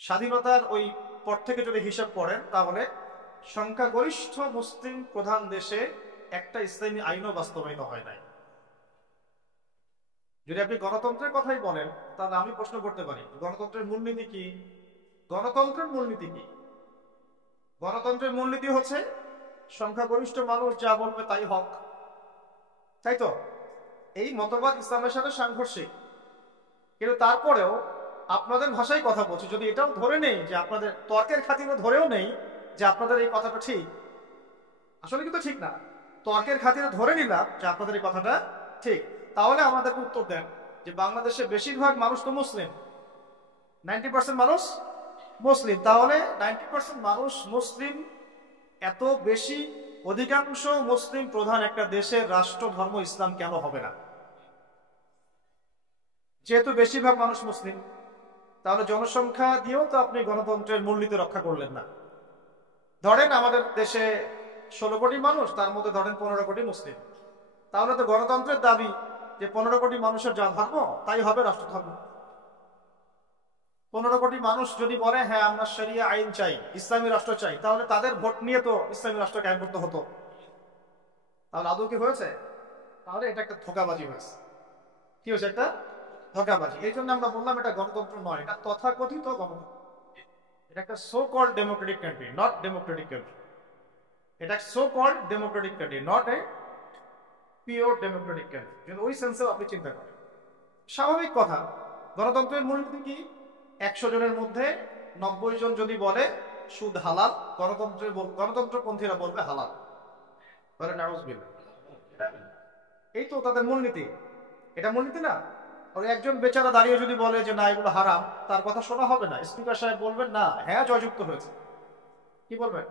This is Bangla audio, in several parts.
স্বাধীনতার ওই পর থেকে যদি হিসাব করেন তাহলে সংখ্যাগরিষ্ঠ মুসলিম প্রধান দেশে একটা ইসলামী আইনও বাস্তবায়িত হয় নাই। যদি আপনি গণতন্ত্রের কথাই বলেন তাহলে আমি প্রশ্ন করতে পারি, গণতন্ত্রের মূলনীতি কি? গণতন্ত্রের মূলনীতি কি? গণতন্ত্রের মূলনীতি হচ্ছে সংখ্যাগরিষ্ঠ মানুষ যা বলবে তাই হক, তাই তো? এই মতবাদ ইসলামের সাথে সাংঘর্ষিক, কিন্তু তারপরেও আপনাদের ভাষায় কথা বলছি, যদি এটাও ধরে নেই যে আপনাদের তর্কের খাতিরে ধরেও নেই যে আপনাদের এই কথাটা ঠিক, আসলে কিন্তু ঠিক না, তর্কের খাতিরে ধরে নিলাম যে আপনাদের এই কথাটা ঠিক, তাহলে আমাদেরকে উত্তর দেন যে বাংলাদেশে বেশিরভাগ মানুষ তো মুসলিম, 90% মানুষ মুসলিম, তাহলে 90% মানুষ মুসলিম, এত বেশি অধিকাংশ মুসলিম প্রধান একটা দেশের রাষ্ট্র ধর্ম ইসলাম কেন হবে না? যেহেতু বেশিরভাগ মানুষ মুসলিম, তাহলে জনসংখ্যা দিয়েও তো আপনি গণতন্ত্রের মূলনীতি রক্ষা করলেন না। ধরেন আমাদের দেশে 16 কোটি মানুষ, তার মধ্যে ধরেন 15 কোটি মুসলিম, তাহলে তো গণতন্ত্রের দাবি যে 15 কোটি মানুষের যা ধর্ম তাই হবে রাষ্ট্র ধর্ম। 15 কোটি মানুষ যদি বলে হ্যাঁ আমরা শরিয়া আইন চাই, ইসলামী রাষ্ট্র চাই, তাহলে তাদের ভোট নিয়ে তো ইসলামী রাষ্ট্র কায়েম করতে হতো। তাহলে আদৌ কি হয়েছে? তাহলে এটা একটা ধোঁকাবাজি হয়েছে। কি হয়েছে? একটা ধোঁকাবাজি। এই জন্য আমরা বললাম এটা গণতন্ত্র নয়, এটা তথাকথিত গণতন্ত্র। এটা একটা so called democratic country, not democratic country. এটা so called democratic country, not a pure democratic country. যদি ওই সেন্সেও আপনি চিন্তা করেন, স্বাভাবিক কথা, গণতন্ত্রের মূলনীতি কি? 100 জনের মধ্যে 90 জন যদি বলে সুদ হালাল, গণতন্ত্রপন্থীরা বলবে হালাল, বলে নাউজুবিল্লাহ। এই তো তাদের মূলনীতি। এটা মূলনীতি না? আর একজন বেচারা দাঁড়িয়ে যদি বলে যে না এগুলো হারাম, তার কথা শোনা হবে না। স্পিকার সাহেব বলবেন না, হ্যাঁ জয়যুক্ত হয়েছে। কি বলবেন?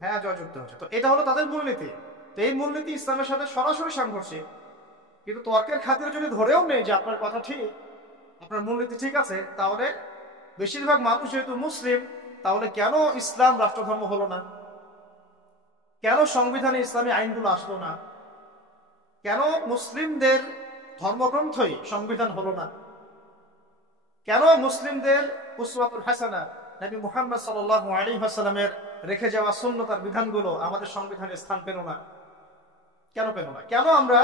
হ্যাঁ জয়যুক্ত হয়েছে। তো এটা হলো তাদের মূলনীতি। তো এই মূলনীতি ইসলামের সাথে সরাসরি সাংঘর্ষিক, কিন্তু তর্কের খাতিরে যদি ধরেও নেই যে আপনার কথা ঠিক, আপনার মূলনীতি ঠিক আছে, তাহলে বেশিরভাগ মানুষ যেহেতু মুসলিম, তাহলে কেন ইসলাম রাষ্ট্রধর্ম হলো না? কেন সংবিধানে ইসলামী আইনগুলো আসলো না? কেন মুসলিমদের ধর্মগ্রন্থই সংবিধান হলো না? কেন মুসলিমদের উসওয়াতুল হাসানা নবী মুহাম্মদ সাল্লাল্লাহু আলাইহি ওয়াসাল্লামের রেখে যাওয়া সুন্নতার বিধানগুলো আমাদের সংবিধানে স্থান পেল না? কেন পেল না? কেন আমরা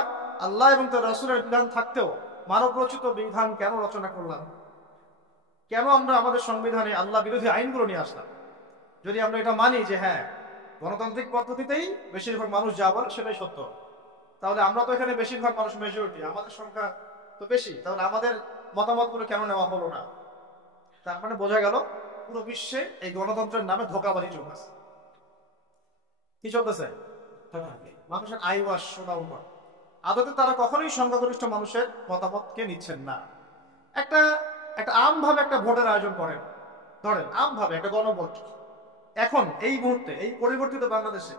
আল্লাহ এবং তার রাসূলের বিধান থাকতেও মানব রচিত বিধান কেন রচনা করলাম? কেন আমরা আমাদের সংবিধানে আল্লাহ বিরোধী আইনগুলো নিয়ে আসলাম? যদি আমরা এটা মানি যে হ্যাঁ গণতান্ত্রিক পদ্ধতিতেই বেশিরভাগ মানুষ যা বলে সেটাই সত্য, তাহলে আমরা তো এখানে বেশিরভাগ মানুষ মেজরিটি, আমাদের সংখ্যা তো বেশি, তাহলে আমাদের মতামতগুলো কেন নেওয়া হলো না? তার মানে বোঝা গেল পুরো বিশ্বে এই গণতন্ত্রের নামে ধোঁকাবাজি চলতেছে। কি চলতেছে? মানুষের আইওয়াস শোনা উপর। আদতে তারা কখনোই সংখ্যাগরিষ্ঠ মানুষের মতামতকে নিচ্ছেন না। একটা একটা আমভাবে একটা ভোটের আয়োজন করেন, ধরেন আমভাবে একটা গণভোট। এখন এই মুহূর্তে এই পরিবর্তিত বাংলাদেশে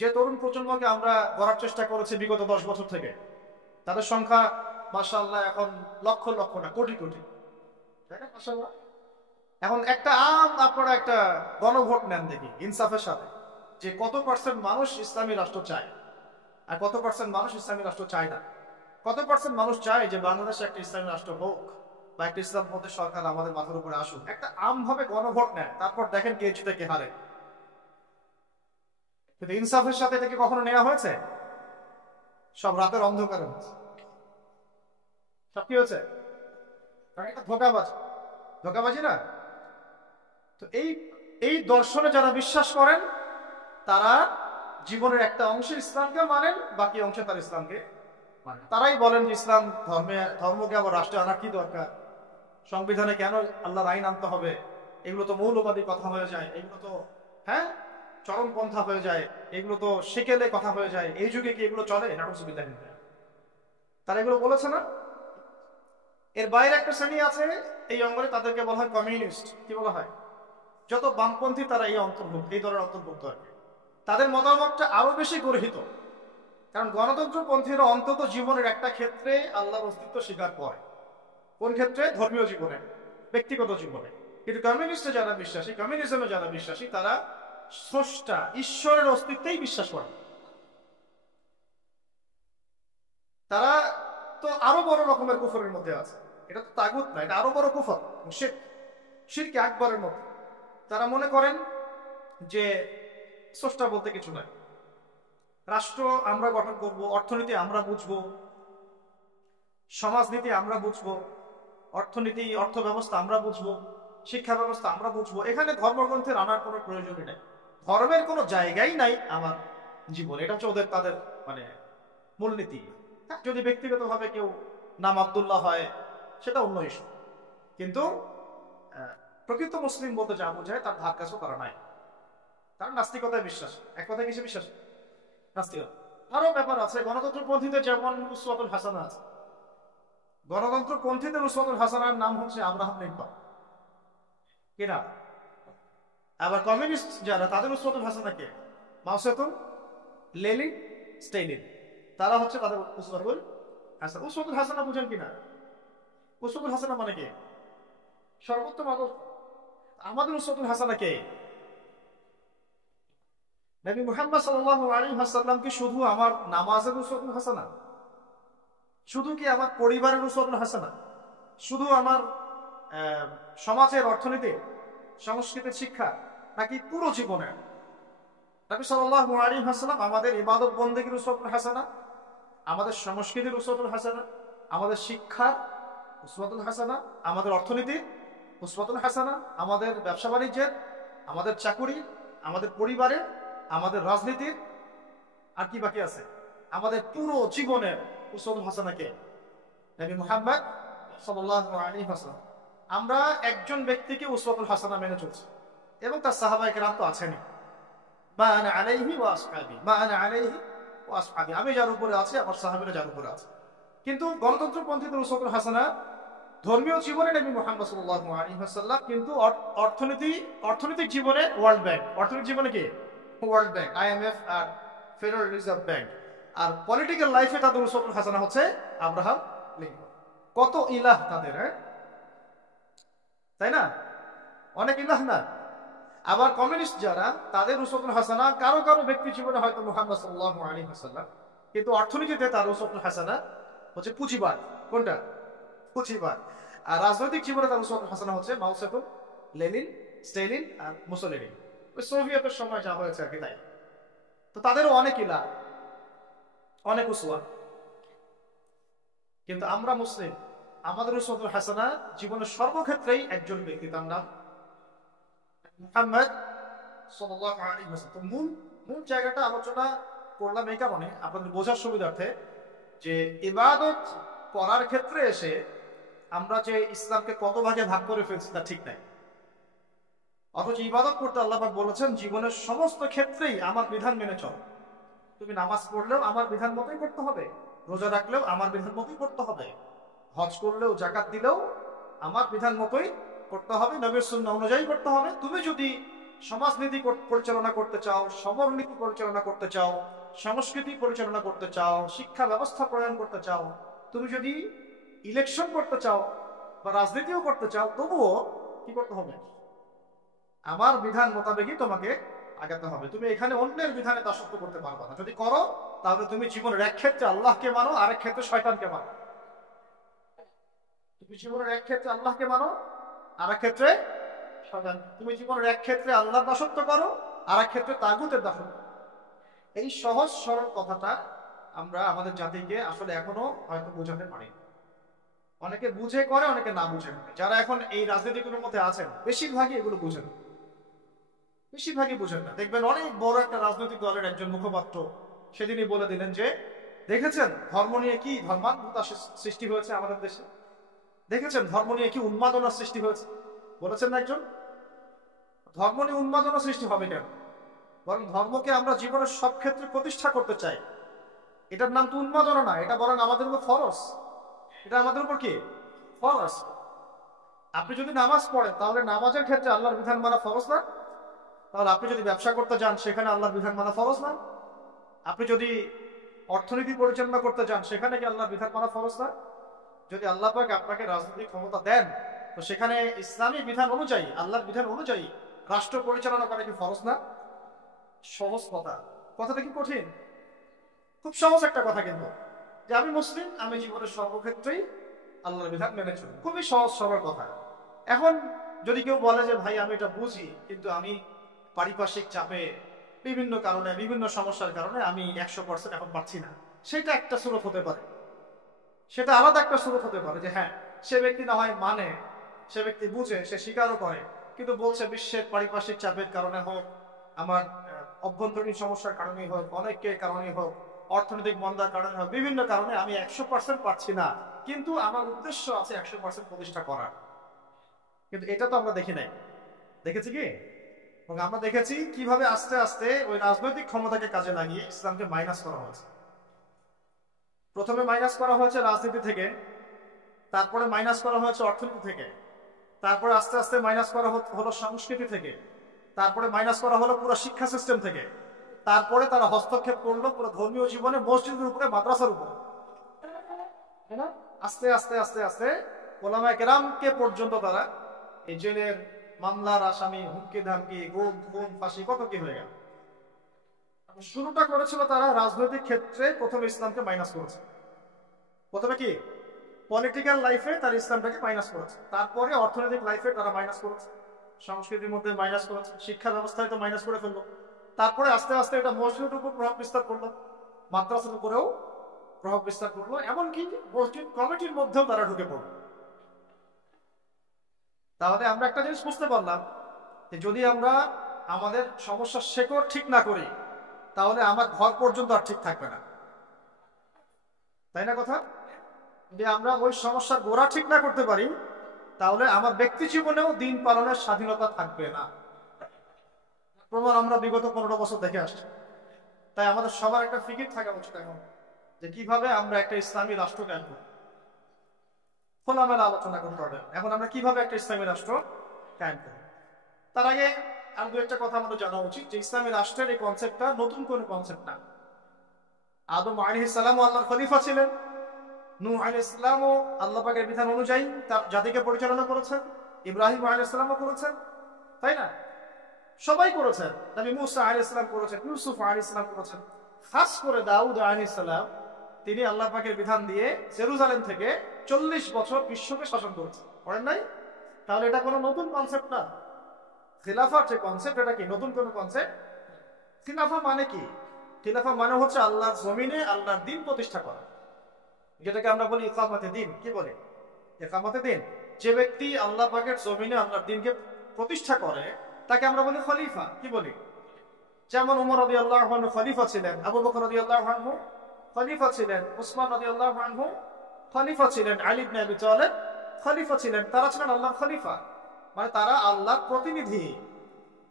যে তরুণ প্রজন্মকে আমরা গড়ার চেষ্টা করেছি বিগত 10 বছর থেকে, তাদের সংখ্যা মাশাআল্লাহ এখন লক্ষ লক্ষ না কোটি কোটি, তাই না? মাশাআল্লাহ। এখন একটা আপনারা একটা গণভোট নেন দেখি ইনসাফের সাথে, যে কত পার্সেন্ট মানুষ ইসলামী রাষ্ট্র চায় আর কত পার্সেন্ট মানুষ ইসলামী রাষ্ট্র চায় না। কত পার্সেন্ট মানুষ চায় যে বাংলাদেশে একটা ইসলামী রাষ্ট্র হোক বা একটা ইসলামপন্থী সরকার আমাদের মাথার উপরে আসুক। একটা আমভাবে গণভোট নেয়, তারপর দেখেন কে জিতে কে হারে। কিন্তু ইনসাফের সাথে এটাকে কখনো নেওয়া হয়েছে? সব রাতের অন্ধকারে হয়েছে। সব কি হয়েছে? কারণ এটা ধোঁকাবাজি, ধোঁকাবাজি না? তো এই এই দর্শনে যারা বিশ্বাস করেন, তারা জীবনের একটা অংশে ইসলামকে মানেন, বাকি অংশে তার ইসলামকে মানেন। তারাই বলেন যে ইসলাম ধর্মকে আবার রাষ্ট্রে আনার কি দরকার, সংবিধানে কেন আল্লাহর আইন আনতে হবে, এগুলো তো মৌলবাদী কথা হয়ে যায়, এগুলো তো হ্যাঁ চরমপন্থা হয়ে যায়, এগুলো তো সেকেলে কথা হয়ে যায়, এই যুগে কি এগুলো চলে? নাউজুবিল্লাহ। তারা এগুলো বলেছে না? এর বাইরে একটা শ্রেণী আছে এই অঙ্গনে, তাদেরকে বলা হয় কমিউনিস্ট। কি বলা হয়? যত বামপন্থী তারা এই অন্তর্ভুক্ত, এই দলের অন্তর্ভুক্ত আর কি। তাদের মতামতটা আরো বেশি গর্হিত, কারণ গণতন্ত্রপন্থীরা অন্তত জীবনের একটা ক্ষেত্রে আল্লাহর অস্তিত্ব স্বীকার করে। কোন ক্ষেত্রে? ধর্মীয় জীবনে, ব্যক্তিগত জীবনে। কিন্তু কমিউনিস্টে যারা বিশ্বাসী, কমিউনিজমে যারা বিশ্বাসী, তারা স্রষ্টা ঈশ্বরের অস্তিত্বেই বিশ্বাস করে। তারা তো আরো বড় রকমের কুফরের মধ্যে আছে। এটা তো তাগুত না, এটা আরো বড় কুফর, শিরক। শিরকে আকবরের মতো। তারা মনে করেন যে স্রষ্টা বলতে কিছু নয়, রাষ্ট্র আমরা গঠন করব, অর্থনীতি আমরা বুঝবো, সমাজনীতি আমরা বুঝবো, অর্থনীতি অর্থ ব্যবস্থা আমরা বুঝবো, শিক্ষা ব্যবস্থা আমরা বুঝবো, এখানে ধর্মগ্রন্থের আনার কোনো প্রয়োজনই নাই, ধর্মের কোনো জায়গাই নাই আমার জীবনে। এটা হচ্ছে ওদের তাদের মানে মূলনীতি। হ্যাঁ, যদি ব্যক্তিগতভাবে কেউ নাম আব্দুল্লাহ হয় সেটা অন্য ইস্যু, কিন্তু প্রকৃত মুসলিম বলতে যা বোঝায় তার ধার কাছেও করা নাই। তার নাস্তিকতায় বিশ্বাস, এক কথায় কিসে বিশ্বাস? নাস্তিকতা। আরো ব্যাপার আছে, গণতন্ত্রপন্থীদের যেমন উসওয়াতুল হাসানা আছে, গণতন্ত্রপন্থীদের উসওয়াতুল হাসানার নাম হচ্ছে আব্রাহাম লিঙ্কন, কিনা? আবার কমিউনিস্ট যারা, তাদের উসওয়াতুল হাসানা কে? মাও সেতুং, লেনিন, স্টেলিন, তারা হচ্ছে তাদের উসওয়াতুল হাসানা। উসওয়াতুল হাসানা বুঝেন কিনা? উসওয়াতুল হাসানা মানে কি? সর্বোত্তম আদর্শ। আমাদের উসওয়াতুল হাসানা কে? নবী মুহাম্মদ সাল্লাল্লাহু আলাইহি ওয়াসাল্লাম কি শুধু আমার নামাজের উসওয়াতুল হাসানা? শুধু কি আমার পরিবারের উসওয়াতুল হাসানা? শুধু আমার সমাজের অর্থনীতি, সংস্কৃতির শিক্ষা, নাকি পুরো জীবনের? নবী সাল্লাল্লাহু আলাইহি ওয়াসাল্লাম আমাদের ইবাদত বন্দেগীর উসওয়াতুল হাসানা, আমাদের সংস্কৃতির উসওয়াতুল হাসানা, আমাদের শিক্ষার উসওয়াতুল হাসানা, আমাদের অর্থনীতির উসওয়াতুল হাসানা, আমাদের ব্যবসা বাণিজ্যের, আমাদের চাকুরি, আমাদের পরিবারের, আমাদের রাজনীতির, আর কি বাকি আছে, আমাদের পুরো জীবনের উসওয়াতুল হাসানা কে? নবী মুহাম্মদ সাল্লাল্লাহু আলাইহি ওয়াসাল্লাম। আমরা একজন ব্যক্তিকে উসওয়াতুল হাসানা মেনে চলছি, এবং তার সাহাবায়ে কেরাম তো আছেনই। মা আনা আলাইহি ওয়া আসহাবি, মা আনা আলাইহি ওয়া আসহাবি, আমি যার উপরে আছি আমার সাহাবীরা যার উপরে আছে। কিন্তু গণতন্ত্রপন্থীদের উসওয়াতুল হাসানা ধর্মীয় জীবনে নবী মুহাম্মদ সাল্লাল্লাহু আলাইহি ওয়াসাল্লাম, কিন্তু অর্থনৈতিক জীবনে ওয়ার্ল্ড ব্যাংক, অর্থনৈতিক জীবনে কি? ওয়ার্ল্ড ব্যাংক, আইএমএফ আর ফেডারেল রিজার্ভ ব্যাংক। আর পলিটিক্যাল লাইফে তাদের উসওয়াতুল হাসানা হচ্ছে আব্রাহাম লিঙ্কন। কত ইলাহ তাদের, হ্যাঁ তাই না? অনেক ইলাহ না? আবার কমিউনিস্ট যারা, তাদের উসওয়াতুল হাসানা কারো কারো ব্যক্তি জীবনে হয়তো মুহাম্মদ সাল্লাল্লাহু আলাইহি ওয়াসাল্লাম, কিন্তু অর্থনীতিতে তার উসওয়াতুল হাসানা হচ্ছে পুঁজিবাদ। কোনটা? পুঁজিবাদ। আর রাজনৈতিক জীবনে তার উসওয়াতুল হাসানা হচ্ছে মাও সেতুং, লেনিন, স্টেলিন আর মুসোলিনি। ওই সোভিয়েতের সময় যা হয়েছে আর কি, তাই। তো তাদেরও অনেক ইলাহ, অনেক উসওয়া। কিন্তু আমরা মুসলিম, আমাদের উসওয়াতুল হাসানা জীবনের সর্বক্ষেত্রেই একজন ব্যক্তি, তার নাম মুহাম্মদ সাল্লাল্লাহু আলাইহি ওয়াসাল্লাম। মূল জায়গাটা আলোচনা করলাম এই কারণে, আপনাদের বোঝার সুবিধার্থে, যে ইবাদত করার ক্ষেত্রে এসে আমরা যে ইসলামকে কত ভাগে ভাগ করে ফেলছি তা ঠিক নাই। অথচ ইবাদত করতে আল্লাহ পাক বলেছেন জীবনের সমস্ত ক্ষেত্রেই আমার বিধান মেনে চল। তুমি নামাজ পড়লেও আমার বিধান মতোই করতে হবে, রোজা রাখলেও আমার বিধান মতোই করতে হবে, হজ করলেও জাকাত দিলেও আমার বিধান মতোই করতে হবে, নবীর সুন্নাহ অনুযায়ী করতে হবে। তুমি যদি সমাজনীতি পরিচালনা করতে চাও, সমরনীতি পরিচালনা করতে চাও, সংস্কৃতি পরিচালনা করতে চাও, শিক্ষা ব্যবস্থা প্রণয়ন করতে চাও, তুমি যদি ইলেকশন করতে চাও বা রাজনীতিও করতে চাও, তবুও কি করতে হবে? আমার বিধান মোতাবেকই তোমাকে আগাতে হবে। তুমি এখানে অন্যের বিধানে দাসত্ব করতে পারবে না। যদি করো তাহলে তুমি জীবনের এক ক্ষেত্রে আল্লাহকে মানো, আরেক ক্ষেত্রে শয়তানকে মানো। তুমি জীবনের এক ক্ষেত্রে আল্লাহকে মানো, আরেক ক্ষেত্রে শয়তান। তুমি জীবনের এক ক্ষেত্রে আল্লাহর দাসত্ব করো, আরেক ক্ষেত্রে তাগুতের দাসত্ব। এই সহজ সরল কথাটা আমরা আমাদের জাতিকে আসলে এখনো হয়তো বোঝাতে পারি। অনেকে বুঝে করে, অনেকে না বুঝে করে। যারা এখন এই রাজনীতিগুলোর মধ্যে আছেন বেশিরভাগই এগুলো বুঝেন, বেশিরভাগই বুঝেন না। দেখবেন অনেক বড় একটা রাজনৈতিক দলের একজন মুখপাত্র সেদিনই বলে দিলেন যে, দেখেছেন ধর্ম নিয়ে কি ধর্মান্ধতা সৃষ্টি হয়েছে আমাদের দেশে, দেখেছেন ধর্ম নিয়ে কি উন্মাদনার সৃষ্টি হয়েছে। বলেছেন না একজন? ধর্ম নিয়ে উন্মাদনা সৃষ্টি হবে কেন? বরং ধর্মকে আমরা জীবনের সব ক্ষেত্রে প্রতিষ্ঠা করতে চাই। এটার নাম তো উন্মাদনা না, এটা বরং আমাদের উপর ফরজ। এটা আমাদের উপর কি ফরজ। আপনি যদি নামাজ পড়েন তাহলে নামাজের ক্ষেত্রে আল্লাহর বিধান মানা ফরজ না? তাহলে আপনি যদি ব্যবসা করতে যান সেখানে আল্লাহর বিধান মানা ফরজ না? আপনি যদি অর্থনীতি পরিচালনা করতে যান সেখানে কি আল্লাহর বিধান মানা ফরজ না? যদি আল্লাহ পাক আপনাকে রাজনৈতিক ক্ষমতা দেন তো সেখানে ইসলামী বিধান অনুযায়ী, আল্লাহর বিধান অনুযায়ী রাষ্ট্র পরিচালনা করা কি ফরজ না? সহজ কথা। কথাটা কি কঠিন? খুব সহজ একটা কথা, কিন্তু যে আমি মুসলিম, আমি জীবনের সর্বক্ষেত্রেই আল্লাহর বিধান মেনে চলি। খুবই সহজ সরল কথা। এখন যদি কেউ বলে যে ভাই আমি এটা বুঝি, কিন্তু আমি পারিপার্শ্বিক চাপে বিভিন্ন কারণে, বিভিন্ন সমস্যার কারণে আমি 100% এখন পাচ্ছি না, সেটা একটা সুরত হতে পারে, সেটা আলাদা একটা সুরত হতে পারে যে হ্যাঁ সে ব্যক্তি না হয় মানে, সে ব্যক্তি বুঝে, সে স্বীকারও করে, কিন্তু বলছে বিশ্বের পারিপার্শ্বিক চাপের কারণে হোক, আমার অভ্যন্তরীণ সমস্যার কারণেই হোক, অনেকের কারণেই হোক, অর্থনৈতিক মন্দার কারণে হোক, বিভিন্ন কারণে আমি 100% পাচ্ছি না, কিন্তু আমার উদ্দেশ্য আছে 100% প্রতিষ্ঠা করার। কিন্তু এটা তো আমরা দেখি নাই, দেখেছি কি? এবং আমরা দেখেছি কিভাবে আস্তে আস্তে ওই রাজনৈতিক ক্ষমতাকে কাজে লাগিয়ে ইসলামকে মাইনাস করা হয়েছে। প্রথমে মাইনাস করা হয়েছে রাজনীতি থেকে, তারপরে মাইনাস করা হয়েছে অর্থনীতি থেকে, তারপরে আস্তে আস্তে মাইনাস করা হলো সংস্কৃতি থেকে, তারপরে মাইনাস করা হলো পুরো শিক্ষা সিস্টেম থেকে, তারপরে তারা হস্তক্ষেপ করলো পুরো ধর্মীয় জীবনে, মসজিদের উপরে, মাদ্রাসার উপরে, তাই না? আস্তে আস্তে আস্তে আস্তে ওলামায়ে কেরামকে পর্যন্ত তারা এই জেলের মামলার আসামি, হুমকি ধামকি, গুম খুন ফাঁসি, কত কি হয়ে গেল। শুরুটা করেছিল তারা রাজনৈতিক ক্ষেত্রে, প্রথমে ইসলামকে মাইনাস করেছে। প্রথমে কি পলিটিক্যাল লাইফে তারা ইসলামটাকে মাইনাস করেছে, তারপরে অর্থনৈতিক লাইফে তারা মাইনাস করেছে, সংস্কৃতির মধ্যে মাইনাস করেছে, শিক্ষা ব্যবস্থায় তো মাইনাস করে ফেললো, তারপরে আস্তে আস্তে এটা মসজিদের উপর প্রভাব বিস্তার করলো, মাদ্রাসার উপরেও প্রভাব বিস্তার করলো, এমনকি মসজিদ কমিটির মধ্যেও তারা ঢুকে পড়লো। তাহলে আমরা একটা জিনিস বুঝতে পারলাম যে যদি আমরা আমাদের সমস্যার শেকড় ঠিক না করি, তাহলে আমার ঘর পর্যন্ত আর ঠিক থাকবে না, তাই না কথা? যদি আমরা ওই সমস্যার গোড়া ঠিক না করতে পারি, তাহলে আমার ব্যক্তি জীবনেও দিন পালনের স্বাধীনতা থাকবে না। প্রমাণ আমরা বিগত 15 বছর দেখে আসছি। তাই আমাদের সবার একটা ফিকির থাকা উচিত এখন, যে কিভাবে আমরা একটা ইসলামী রাষ্ট্র কায়েম করব। খোলামেলা আলোচনা করতে হবে এখন আমরা কিভাবে একটা ইসলামী রাষ্ট্র কায়েম করব। তার আগে আর দু একটা কথা আমাদের জানা উচিত যে ইসলামী রাষ্ট্রের এই কনসেপ্টটা নতুন কোনো কনসেপ্ট না। আদম আলাইহিস সালামও আল্লাহর খলিফা ছিলেন, নূহ আলাইহিস সালামও আল্লাহ পাকের বিধান অনুযায়ী তার জাতিকে পরিচালনা করেছেন, ইব্রাহিম আলাইহিস সালামও করেছেন, তাই না? সবাই করেছেন, নবী মুসা আলাইহিস সালাম করেছেন, ইউসুফ আলাইহিস সালাম করেছেন, খাস করে দাউদ আলাইহিস সালাম, তিনি আল্লাহ পাকের বিধান দিয়ে জেরুজালেম থেকে 40 বছর বিশ্বকে শাসন করেছেন, করেন নাই? তাহলে এটা কোনো নতুন কনসেপ্ট না। খিলাফার যে কনসেপ্ট, এটা কি নতুন কোনো কনসেপ্ট? খিলাফা মানে কি? খিলাফা মানে হচ্ছে আল্লাহর জমিনে আল্লাহর দ্বীন প্রতিষ্ঠা করা, যেটাকে আমরা বলি ইকামাতে দ্বীন। কি বলে? ইকামাতে দ্বীন। যে ব্যক্তি আল্লাহ পাকের জমিনে আল্লাহর দ্বীনকে প্রতিষ্ঠা করে তাকে আমরা বলি খলিফা। কি বলি? যেমন ওমর রাদিয়াল্লাহু আনহু খলিফা ছিলেন, আবু বকর রাদিয়াল্লাহু আনহু খলিফা ছিলেন, উসমান রাদিয়াল্লাহু আনহু খলিফা ছিলেন, আলী ইবনে আবি তালেব খলিফা ছিলেন। তারা ছিলেন আল্লাহর খলিফা, মানে তারা আল্লাহর প্রতিনিধি,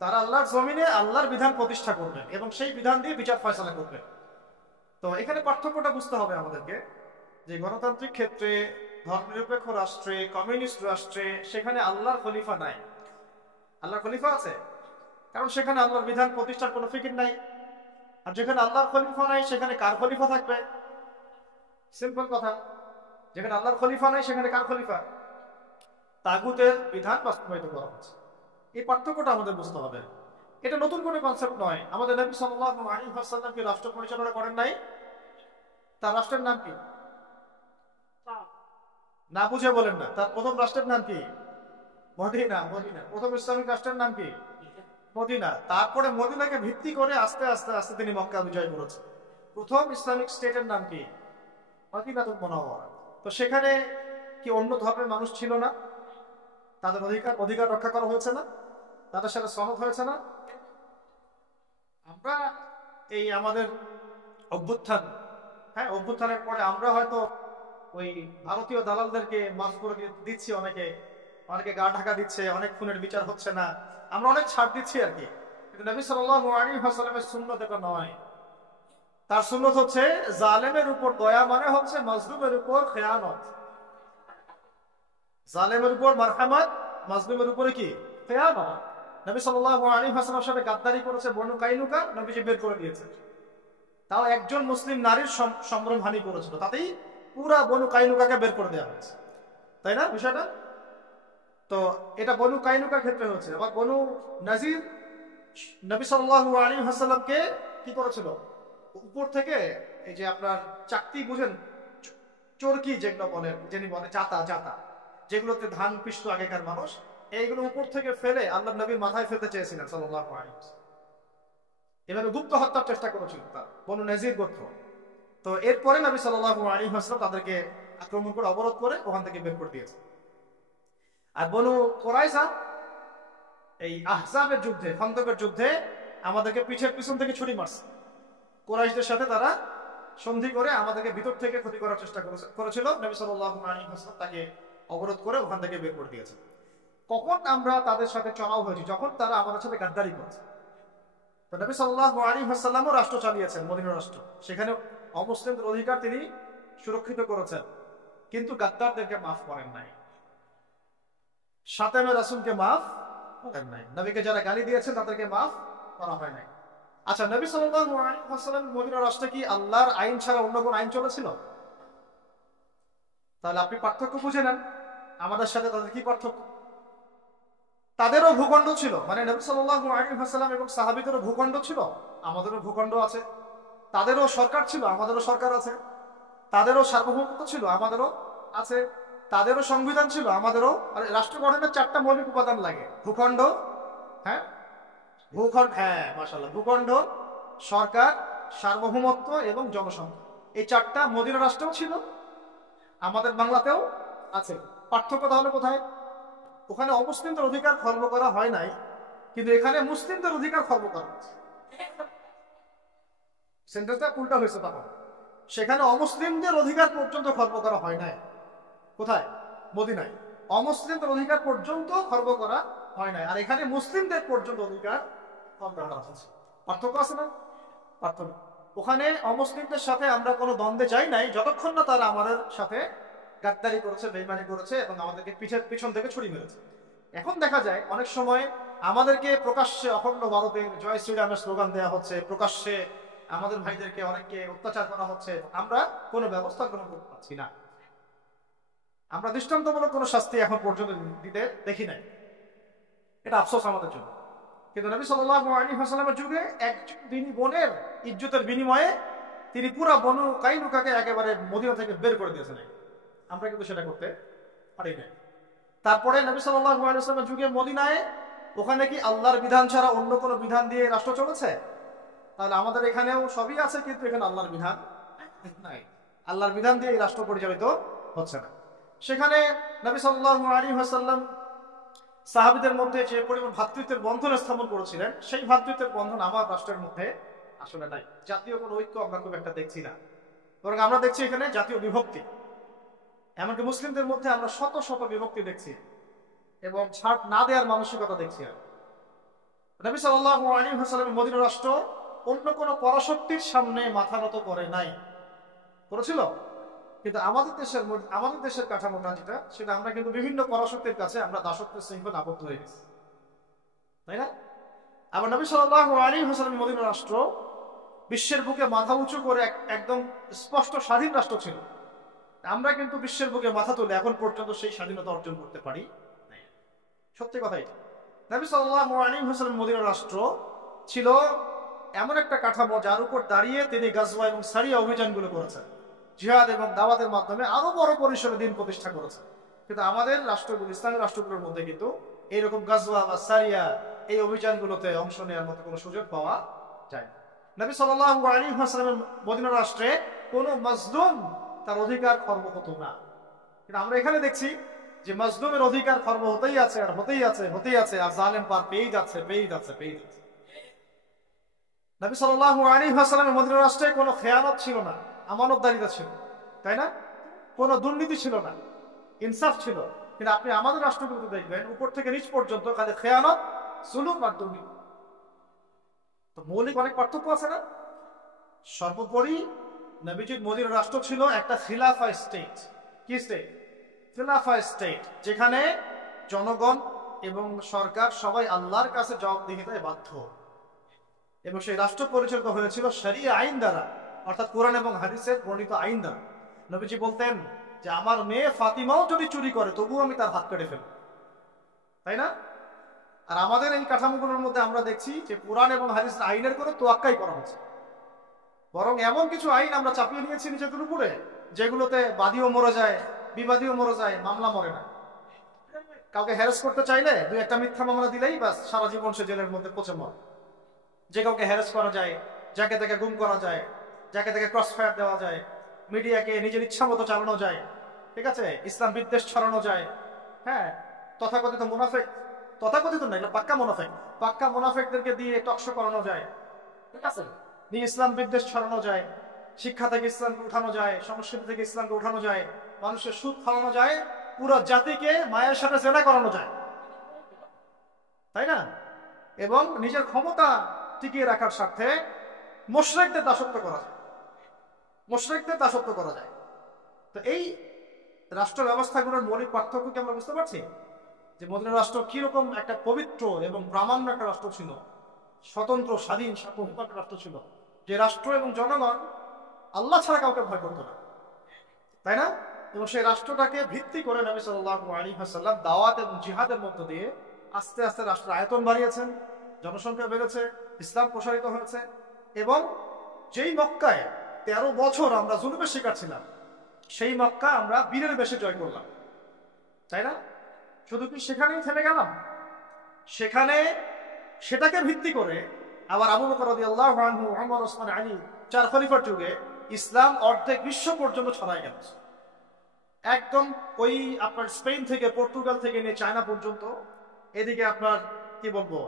তারা আল্লাহর জমিনে আল্লাহর বিধান প্রতিষ্ঠা করবেন এবং সেই বিধান দিয়ে বিচার ফয়সালা করবেন। তো এখানে পার্থক্যটা বুঝতে হবে আমাদেরকে, যে গণতান্ত্রিক ক্ষেত্রে, ধর্মনিরপেক্ষ রাষ্ট্রে, কমিউনিস্ট রাষ্ট্রে সেখানে আল্লাহর খলিফা নাই। আল্লাহর খলিফা আছে, কারণ সেখানে আল্লাহর বিধান প্রতিষ্ঠার কোনো ফিকির নাই। আর যেখানে আল্লাহর খলিফা নাই সেখানে কার খলিফা থাকবে? সিম্পল কথা, যেখানে আল্লাহর খলিফা নাই সেখানে কার খলিফা? তাগুতের বিধান বাস্তবায়িত করা হচ্ছে। এই পার্থক্যটা আমাদের বুঝতে হবে। এটা নতুন কোনো কনসেপ্ট নয়। আমাদের নবী সাল্লাল্লাহু আলাইহি ওয়াসাল্লাম কি রাষ্ট্র পরিচালনা করেন নাই? তার রাষ্ট্রের নাম কি? না বুঝে বলেন না। তার প্রথম রাষ্ট্রের নাম কি? মদিনা। মদিনা প্রথম ইসলামিক রাষ্ট্রের নাম কি? মদিনা। তারপরে মদিনাকে ভিত্তি করে আস্তে আস্তে আস্তে তিনি মক্কা বিজয় করেছেন। প্রথম ইসলামিক স্টেটের নাম কি? মদিনাতুল মুনাওয়ারা। তো সেখানে কি অন্য ধর্মের মানুষ ছিল না? তাদের অধিকার রক্ষা করা হয়েছে না? তাদের সাথে সনদ হয়েছে না? আমরা এই আমাদের অভ্যুত্থান, হ্যাঁ অভ্যুত্থানের পরে আমরা হয়তো ওই ভারতীয় দালালদেরকে মাফ করে দিচ্ছি, অনেকে গা ঢাকা দিচ্ছে, অনেক খুনের বিচার হচ্ছে না, আমরা অনেক ছাড় দিচ্ছি আর কি। কিন্তু নবী সাল্লাল্লাহু আলাইহি ওয়াসাল্লামের সুন্নাত এটা নয়। তার সুন্নাত হচ্ছে জালেমের উপর দয়া, মানে হচ্ছে মাজলুমের উপর খেয়ানত। জালেমের উপর মারহামাত, মাজলুমের উপরে কি? খেয়ানত। নবী সাল্লাল্লাহু আলাইহি ওয়াসাল্লামের সাথে গাদ্দারি করেছে বনু কাইনুকা, নবীজি বের করে দিয়েছে। তাও একজন মুসলিম নারীর সম্ভ্রম হানি করেছিল, তাতেই পুরা বনু কাইনুকাকে বের করে দেওয়া হয়েছে, তাই না বিষয়টা? তো এটা বনু কাইনুকার ক্ষেত্রে হয়েছে। আবার বনু নাজির নবী সাল্লাল্লাহু আলাইহি ওয়াসাল্লামকে কি করেছিল? উপর থেকে এই যে আপনার চাকতি বুঝেন, চরকি যেগুলো বলেন, যিনি বলে জাতা, জাতা যেগুলোতে ধান পিষত আগেকার মানুষ, এইগুলো উপর থেকে ফেলে আল্লাহ নবীর মাথায় ফেলতে চেয়েছিলেন সাল্লাল্লাহু আলাইহি ওয়াসাল্লাম। এভাবে গুপ্ত হত্যার চেষ্টা করেছিল তার বনু নাজির গোত্র। তো এরপরে নবী সাল্লাল্লাহু আলাইহি ওয়াসাল্লাম তাদেরকে আক্রমণ করে অবরোধ করে ওখান থেকে বের করে দিয়েছে। আর বনু কুরাইজা এই আহজাবের যুদ্ধে, খন্দকের যুদ্ধে আমাদেরকে পিছের পিছন থেকে ছুরি মারছে। কুরাইশদের সাথে তারা সন্ধি করে আমাদেরকে ভিতর থেকে ক্ষতি করার চেষ্টা করেছিল। নবী সাল্লাল্লাহু আলাইহি ওয়াসাল্লাম তাকে অবরোধ করে ওখান থেকে বের করে দিয়েছে। কখন আমরা তাদের সাথে চড়াও হয়েছি? যখন তারা আমাদের সাথে গাদ্দারি করেছে। তো নবী সাল্লাল্লাহু আলাইহি ওয়াসাল্লামও রাষ্ট্র চালিয়েছেন, মদিনা রাষ্ট্র, সেখানে অমুসলিমদের অধিকার তিনি সুরক্ষিত করেছেন, কিন্তু গাদ্দারদেরকে মাফ করেন নাই, শাতেমে রাসূলকে মাফ করেন নাই, নবীকে যারা গালি দিয়েছেন তাদেরকে মাফ করা হয় নাই। আচ্ছা, নবী সাল্লাল্লাহু আলাইহি ওয়াসাল্লাম মদিনা রাষ্ট্রে কি আল্লাহর আইন ছাড়া অন্য কোন আইন চলেছিল? তাহলে আপনি পার্থক্য বুঝে নেন, আমাদের সাথে তাদের কি পার্থক্য। তাদেরও ভূখণ্ড ছিল, মানে নবী সাল্লাল্লাহু আলাইহি ওয়াসাল্লাম এবং সাহাবীদেরও ভূখণ্ড ছিল, আমাদেরও ভূখণ্ড আছে। তাদেরও সরকার ছিল, আমাদেরও সরকার আছে। তাদেরও সার্বভৌমত্ব ছিল, আমাদেরও আছে। তাদেরও সংবিধান ছিল, আমাদেরও। রাষ্ট্র গঠনের 4টা মৌলিক উপাদান লাগে: ভূখণ্ড, হ্যাঁ ভূখণ্ড, হ্যাঁ মাশাআল্লাহ, ভূখণ্ড, সরকার, সার্বভৌমত্ব এবং জনসংখ্যা। এই 4টা মদিনা রাষ্ট্রেও ছিল, আমাদের বাংলাতেও আছে। পার্থক্য তাহলে কোথায়? ওখানে অমুসলিমদের অধিকার খর্ব করা হয় নাই, কিন্তু এখানে মুসলিমদের অধিকার খর্ব করা হচ্ছে। সেন্টেন্সটা উল্টা হয়েছে। তখন সেখানে অমুসলিমদের অধিকার পর্যন্ত খর্ব করা হয় নাই। কোথায়? মদিনায় অমুসলিমদের অধিকার পর্যন্ত খর্ব করা হয় নাই, আর এখানে মুসলিমদের পর্যন্ত অধিকার খর্ব করা হচ্ছে। পার্থক্য আছে না? পার্থক্য। ওখানে অমুসলিমদের সাথে আমরা কোনো দ্বন্দ্বে যাই নাই যতক্ষণ না তারা আমাদের সাথে গাদ্দারি করেছে, বেইমানি করেছে এবং আমাদেরকে পিছন থেকে ছুরি মেরেছে। এখন দেখা যায় অনেক সময় আমাদেরকে প্রকাশ্যে অখণ্ড ভারতের জয় শ্রীরামের স্লোগান দেওয়া হচ্ছে, প্রকাশ্যে আমাদের ভাইদেরকে অনেককে অত্যাচার করা হচ্ছে, আমরা কোনো ব্যবস্থা গ্রহণ করতে পারছি না। আমরা দৃষ্টান্তমূলক কোনো শাস্তি এখন পর্যন্ত দিতে দেখি নাই। এটা আফসোস আমাদের জন্য। কিন্তু নবী সাল্লাল্লাহু আলাইহি ওয়াসাল্লামের যুগে একজন দিনী বোনের ইজ্জতের বিনিময়ে তিনি পুরো বনু কাইনুকাকে একেবারে মদিনা থেকে বের করে দিয়েছেন। আমরা কিন্তু সেটা করতে পারি না। তারপরে নবী সাল্লাল্লাহু আলাইহি ওয়াসাল্লামের যুগে মদিনায় ওখানে কি আল্লাহর বিধান ছাড়া অন্য কোনো বিধান দিয়ে রাষ্ট্র চলেছে? তাহলে আমাদের এখানেও সবই আছে, কিন্তু এখানে আল্লাহর বিধান নাই। আল্লাহর বিধান দিয়ে এই রাষ্ট্র পরিচালিত হচ্ছে না। সেখানে নবী সাল্লাল্লাহু আলাইহি ওয়াসাল্লাম সাহাবীদের মধ্যে যে পরিমাণ ভ্রাতৃত্বের বন্ধন স্থাপন করেছিলেন, সেই ভ্রাতৃত্বের বন্ধন আমার রাষ্ট্রের মধ্যে আসলে নাই। জাতীয় কোনো ঐক্য আমরা খুব একটা দেখছি না, বরং আমরা দেখছি এখানে জাতীয় বিভক্তি। এমনকি মুসলিমদের মধ্যে আমরা শত শত বিভক্তি দেখছি এবং ছাড় না দেওয়ার মানসিকতা দেখছি। নবী সাল্লাল্লাহু আলাইহি ওয়াসাল্লামের মদিনা রাষ্ট্র অন্য কোনো পরাশক্তির সামনে মাথা নত করে নাই, করেছিল। কিন্তু আমাদের দেশের কাঠামোটা যেটা, সেটা আমরা কিন্তু বিভিন্ন পরাশক্তির কাছে আমরা দাসত্বের শৃঙ্খল আবদ্ধ হয়ে গেছি, তাই না? আবার নবী সাল্লাল্লাহু আলাইহি ওয়াসাল্লামের মদিনা রাষ্ট্র বিশ্বের বুকে মাথা উঁচু করে একদম স্পষ্ট স্বাধীন রাষ্ট্র ছিল। আমরা কিন্তু বিশ্বের বুকে মাথা তুলে এখন পর্যন্ত সেই স্বাধীনতা অর্জন করতে পারি নাই। সত্যি কথা এটা। নবী সাল্লাল্লাহু আলাইহি ওয়াসাল্লামের মদিনা রাষ্ট্র ছিল এমন একটা কাঠামো যার উপর দাঁড়িয়ে তিনি গাজওয়া এবং সারিয়া অভিযানগুলো করেছেন, জিহাদ এবং দাওয়াতের মাধ্যমে আরো বড় পরিসরে দিন প্রতিষ্ঠা করেছেন। কিন্তু আমাদের রাষ্ট্রগুলো, ইসলামী রাষ্ট্রগুলোর মধ্যে কিন্তু এইরকম গাজওয়া বা সারিয়া এই অভিযানগুলোতে অংশ নেওয়ার মতো কোনো সুযোগ পাওয়া যায় না। নবী সাল্লাল্লাহু আলাইহি ওয়াসাল্লামের মদিনা রাষ্ট্রে কোনো মাজলুম তার অধিকার খর্ব হতো না। কিন্তু আমরা এখানে দেখছি যে মাজলুমের অধিকার খর্ব হতেই আছে আর হতেই আছে, হতেই আছে, আর জালেম পার পেয়েই যাচ্ছে, পেয়েই যাচ্ছে, পেয়েই যাচ্ছে। নবী সাল্লাল্লাহু আলাইহি ওয়াসাল্লামের মদিনা রাষ্ট্রে কোনো খেয়ানত ছিল না, আমানতদারিতা ছিল, তাই না? কোনো দুর্নীতি ছিল না, ইনসাফ ছিল। কিন্তু আপনি আমাদের রাষ্ট্রগুলোতে দেখবেন উপর থেকে নিচ পর্যন্ত কাজে খেয়ানত, জুলুম আর দুর্নীতি। তো মৌলিক অনেক পার্থক্য আছে না? সর্বোপরি নবীজির মদিনা রাষ্ট্র ছিল একটা খিলাফা স্টেট। কি স্টেট? খিলাফা স্টেট, যেখানে জনগণ এবং সরকার সবাই আল্লাহর কাছে জবাবদিহিতায় বাধ্য, এবং সেই রাষ্ট্র পরিচালিত হয়েছিল শরিয়া আইন দ্বারা, অর্থাৎ কোরআন এবং হাদিসের বর্ণিত আইন দ্বারা। নবীজি বলতেন যে আমার মেয়ে ফাতিমাও যদি চুরি করে তবুও আমি তার হাত কেটে ফেলব, তাই না? আর আমাদের এই কাঠামোগুলোর মধ্যে আমরা দেখছি যে কোরআন এবং হাদিসের আইনের কোনো তোয়াক্কাই করা হচ্ছে, বরং এমন কিছু আইন আমরা চাপিয়ে নিয়েছি নিজেদের উপরে যেগুলোতে বাদীও মরে যায়, বিবাদীও মরে যায়, মামলা মরে না। কাউকে হ্যারাস করতে চাইলে দুই একটা মিথ্যা মামলা দিলেই বাস সারা জীবন সে জেলের মধ্যে পচে মর। যে কাউকে হ্যারাস করা যায়, যাকে তাকে গুম করা যায়, যাকে তাকে ক্রস ফায়ার দেওয়া যায়, মিডিয়াকে নিজের ইচ্ছা মতো চালানো যায়, ঠিক আছে, ইসলাম বিদ্বেষ ছড়ানো যায়। হ্যাঁ, তথাকথিত মুনাফেক, তথাকথিত না, এগুলো পাক্কা মুনাফেক, পাক্কা মুনাফেকদেরকে দিয়ে টকশো করানো যায়, ঠিক আছে, নিয়ে ইসলাম বিদ্বেষ ছড়ানো যায়, শিক্ষা থেকে ইসলামকে উঠানো যায়, সংস্কৃতি থেকে ইসলামকে উঠানো যায়, মানুষের সুদ খাওয়ানো যায়, পুরো জাতিকে মায়ের সাথে জেনা করানো যায়, তাই না? এবং নিজের ক্ষমতা টিকিয়ে রাখার স্বার্থে মুশরিকদের দাসত্ব করা যায়, মুশরিকদের দাসত্ব করা যায়। তো এই রাষ্ট্র ব্যবস্থাগুলোর মৌলিক পার্থক্য কি আমরা বুঝতে পারছি? যে মদিনা রাষ্ট্র কিরকম একটা পবিত্র এবং প্রামাণ্য একটা রাষ্ট্র ছিল, স্বতন্ত্র স্বাধীন সার্বভৌম একটা রাষ্ট্র ছিল, যে রাষ্ট্র এবং জনগণ আল্লাহ ছাড়া কাউকে ভয় করতো না, তাই না? এবং সেই রাষ্ট্রটাকে ভিত্তি করে নবী সাল্লাল্লাহু আলাইহি ওয়াসাল্লাম দাওয়াত এবং জিহাদের মধ্য দিয়ে আস্তে আস্তে রাষ্ট্রের আয়তন বাড়িয়েছেন, জনসংখ্যা বেড়েছে, ইসলাম প্রসারিত হয়েছে। এবং যেই মক্কায় 13 বছর আমরা জুলুমের শিকার ছিলাম, সেই মক্কা আমরা বীরের বেশে জয় করলাম, তাই না? শুধু কি সেখানেই থেমে গেলাম? সেখানে সেটাকে ভিত্তি করে আবার আবু বকর রাদিয়াল্লাহু আনহু, ওমর, ওসমান, আলী, 4 খলিফার যুগে ইসলাম অর্ধেক বিশ্ব পর্যন্ত ছড়ায় গেল। একদম ওই আপনার স্পেন থেকে, পর্তুগাল থেকে নিয়ে চায়না পর্যন্ত, এদিকে আপনার কি বলবো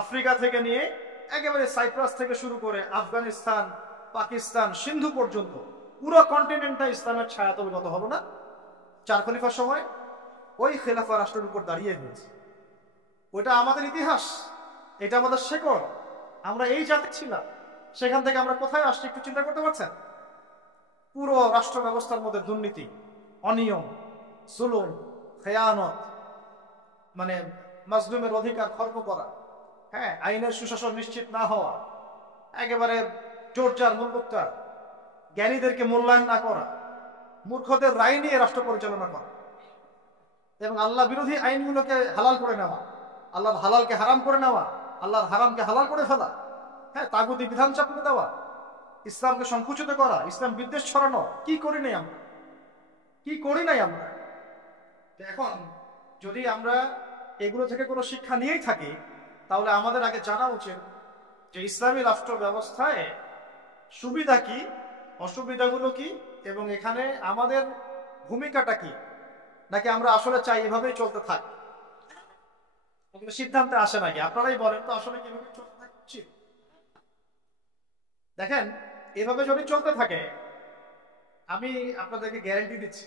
আফ্রিকা থেকে নিয়ে একেবারে সাইপ্রাস থেকে শুরু করে আফগানিস্তান, পাকিস্তান, সিন্ধু পর্যন্ত পুরো কন্টিনেন্টটা ইসলামের ছায়াতলগত হলো না 4 খলিফার সময়? ওই খেলাফা রাষ্ট্রের উপর দাঁড়িয়ে হয়েছে। ওইটা আমাদের ইতিহাস, এটা আমাদের শেকড়, আমরা এই জাতি ছিলাম। সেখান থেকে আমরা কোথায় আসছি একটু চিন্তা করতে পারছেন? পুরো রাষ্ট্র ব্যবস্থার মধ্যে দুর্নীতি, অনিয়ম, জুলুম, খেয়ানত, মানে মাজলুমের অধিকার খর্ব করা, হ্যাঁ, আইনের সুশাসন নিশ্চিত না হওয়া, একেবারে জোরজার মূল্যোক্তার, জ্ঞানীদেরকে মূল্যায়ন না করা, মূর্খদের রায় নিয়ে রাষ্ট্র পরিচালনা করা, এবং আল্লাহ বিরোধী আইনগুলোকে হালাল করে নেওয়া, আল্লাহর হালালকে হারাম করে নেওয়া, আল্লাহর হারামকে হালাল করে ফেলা, হ্যাঁ, তাগুতি বিধান চাপিয়ে দেওয়া, ইসলামকে সংকুচিত করা, ইসলাম বিদ্বেষ ছড়ানো। কি করি নাই আমরা, কি করি নাই আমরা? এখন যদি আমরা এগুলো থেকে কোনো শিক্ষা নিয়েই থাকি, তাহলে আমাদের আগে জানা উচিত যে ইসলামী রাষ্ট্র ব্যবস্থায় সুবিধা কি, অসুবিধাগুলো কি, এবং এখানে আমাদের ভূমিকাটা কি, নাকি আমরা আসলে চাই এভাবেই চলতে থাক। সিদ্ধান্তে আসে নাকি? আপনারাই বলেন তো, আসলে কিভাবে চলতে থাকা উচিত? দেখেন, এভাবে যদি চলতে থাকে, আমি আপনাদেরকে গ্যারান্টি দিচ্ছি,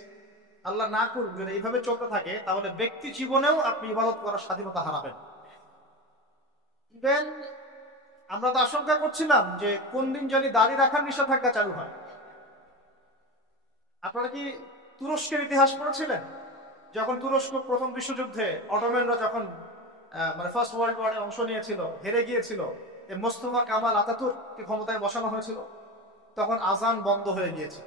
আল্লাহ না করুক যদি এইভাবে চলতে থাকে, তাহলে ব্যক্তি জীবনেও আপনি ইবাদত করার স্বাধীনতা হারাবেন। ইভেন আমরা তো আশঙ্কা করছিলাম যে কোন দিন জানি দাড়ি রাখার নিষেধাজ্ঞা চালু হয়। আপনারা কি তুরস্কের ইতিহাস পড়েছিলেন? যখন তুরস্ক প্রথম বিশ্বযুদ্ধে অটোম্যানরা যখন মানে ফার্স্ট ওয়ার্ল্ড ওয়ারে অংশ নিয়েছিল, হেরে গিয়েছিল, মোস্তফা কামাল আতাতুর্ককে ক্ষমতায় বসানো হয়েছিল, তখন আজান বন্ধ হয়ে গিয়েছে,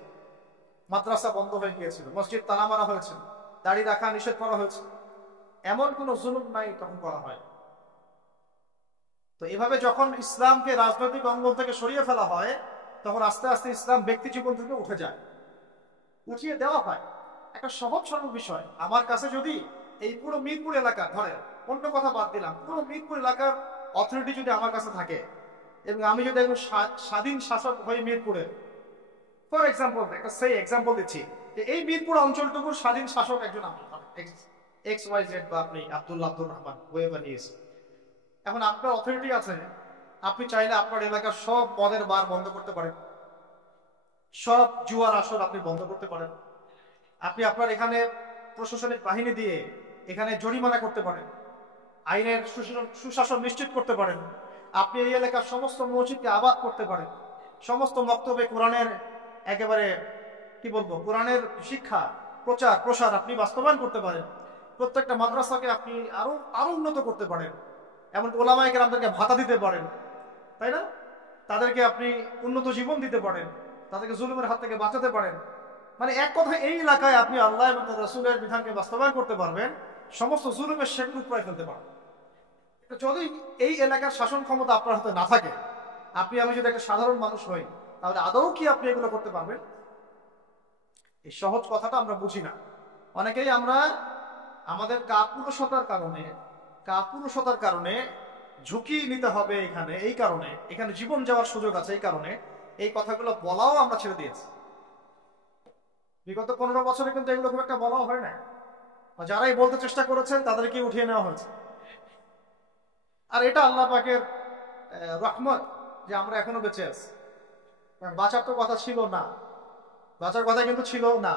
মাদ্রাসা বন্ধ হয়ে গিয়েছিল, মসজিদ তালা মারা হয়েছিল, দাড়ি রাখা নিষেধ করা হয়েছে। এমন কোন জুলুম নাই তখন করা হয়। তো এভাবে যখন ইসলামকে রাজনৈতিক অঙ্গন থেকে সরিয়ে ফেলা হয়, তখন আস্তে আস্তে ইসলাম ব্যক্তি জীবন থেকে উঠে যায়, উঠিয়ে দেওয়া হয়। একটা সহজ সরল বিষয়, আমার কাছে যদি এই পুরো মিরপুর এলাকা, ধরেন অন্য কথা বাদ দিলাম, পুরো মিরপুর এলাকার অথরিটি যদি আমার কাছে থাকে, এবং আমি যদি একজন স্বাধীন শাসক হয়ে মিরপুরের, ফর এক্সাম্পল, একটা সেই এক্সাম্পল দিচ্ছি, যে এই মিরপুর অঞ্চলটুকুর স্বাধীন শাসক একজন আমি, এক্স ওয়াই জেড, বা আপনি আব্দুল রহমান, ওয়েভার ইজ। এখন আপনার অথরিটি আছে, আপনি চাইলে আপনার এলাকার সব মদের বার বন্ধ করতে পারেন, সব জুয়ার আসর আপনি বন্ধ করতে পারেন, আপনি আপনার এখানে প্রশাসনিক বাহিনী দিয়ে এখানে জরিমানা করতে পারেন, আইনের সুশাসন নিশ্চিত করতে পারেন, আপনি এই এলাকার সমস্ত মসজিদকে আবাদ করতে পারেন, সমস্ত বক্তব্যে কোরআনের একেবারে কি বলবো কোরআনের শিক্ষা প্রচার প্রসার আপনি বাস্তবায়ন করতে পারেন, প্রত্যেকটা মাদ্রাসাকে আপনি আরো আরো উন্নত করতে পারেন, এমন ওলামায়ে কেরামদেরকে ভাতা দিতে পারেন, তাই না? তাদেরকে আপনি উন্নত জীবন দিতে পারেন, তাদেরকে জুলুমের হাত থেকে বাঁচাতে পারেন। মানে এক কথায় এই এলাকায় আপনি আল্লাহ এবং রাসূলের বিধানকে বাস্তবায়ন করতে পারবেন, সমস্ত জুলুমের শেকল উপড়ায় ফেলতে পারবেন। যদি এই এলাকার শাসন ক্ষমতা আপনার হাতে না থাকে, আপনি আমি যদি একটা সাধারণ মানুষ হই, তাহলে আদৌ কি আপনি এগুলো করতে পারবেন? এই সহজ কথাটা আমরা বুঝি না। অনেকেই আমরা আমাদের কাপুরুষতার কারণে ঝুঁকি নিতে হবে এখানে, এই কারণে এখানে জীবন যাওয়ার সুযোগ আছে, এই কারণে এই কথাগুলো বলাও আমরা ছেড়ে দিয়েছি। বিগত 15 বছরে কিন্তু এগুলো খুব একটা বলাও হয় না, যারাই বলতে চেষ্টা করেছেন তাদেরকে উঠিয়ে নেওয়া হয়েছে। আর এটা আল্লাহ পাকের রহমত যে আমরা এখনো বেঁচে আছি। বাঁচার তো কথা ছিল না, বাঁচার কথা কিন্তু ছিল না।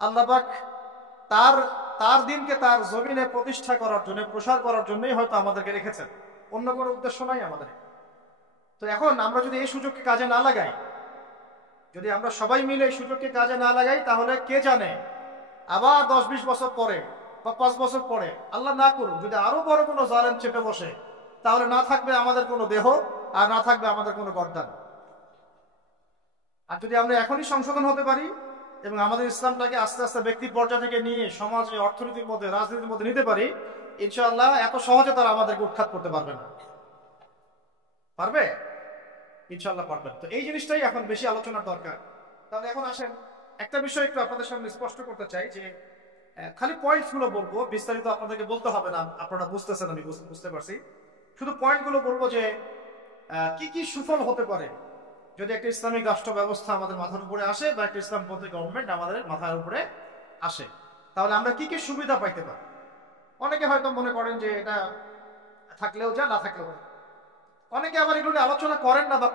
আল্লাহ পাক তার তার দিনকে তার জমিনে প্রতিষ্ঠা করার জন্য, প্রসার করার জন্যই হয়তো আমাদেরকে রেখেছেন, অন্য কোনো উদ্দেশ্য নাই আমাদের। তো এখন আমরা যদি এই সুযোগকে কাজে না লাগাই, যদি আমরা সবাই মিলে এই সুযোগকে কাজে না লাগাই, তাহলে কে জানে আবার 10-20 বছর পরে বা 5 বছর পরে, আল্লাহ না করুন, যদি আরো বড় কোনো জালেম চেপে বসে, তাহলে না থাকবে আমাদের কোনো দেহ, আর না থাকবে আমাদের কোনো গর্দান। আর যদি আমরা এখনই সংশোধন হতে পারি এবং আমাদের ইসলামটাকে আস্তে আস্তে ব্যক্তি পর্যায় থেকে নিয়ে সমাজে, অর্থনীতির মধ্যে, রাজনীতির মধ্যে নিতে পারি, ইনশাআল্লাহ এত সহজে তারা আমাদেরকে উৎখাত করতে পারবে না। পারবে? ইনশাআল্লাহ পারবেন। তো এই জিনিসটাই এখন বেশি আলোচনার দরকার। তাহলে এখন আসেন একটা বিষয় একটু আপনাদের সামনে স্পষ্ট করতে চাই, যে খালি পয়েন্টস গুলো বলবো, বিস্তারিত আপনাদেরকে বলতে হবে না, আপনারা বুঝতেছেন, আমি বুঝতে পারছি। শুধু পয়েন্ট গুলো বলবো যে কি কি সুফল হতে পারে যদি একটা ইসলামিক রাষ্ট্র ব্যবস্থা আমাদের মাথার উপরে আসে, বা একটা ইসলামপন্থী গভর্নমেন্ট আমাদের মাথার উপরে আসে, তাহলে আমরা কি কি সুবিধা পাইতে পারি। অনেকে হয়তো মনে করেন যে এটা থাকলেও যা, না থাকলেও। অনেকে আবার এগুলো আলোচনা করেন না, বা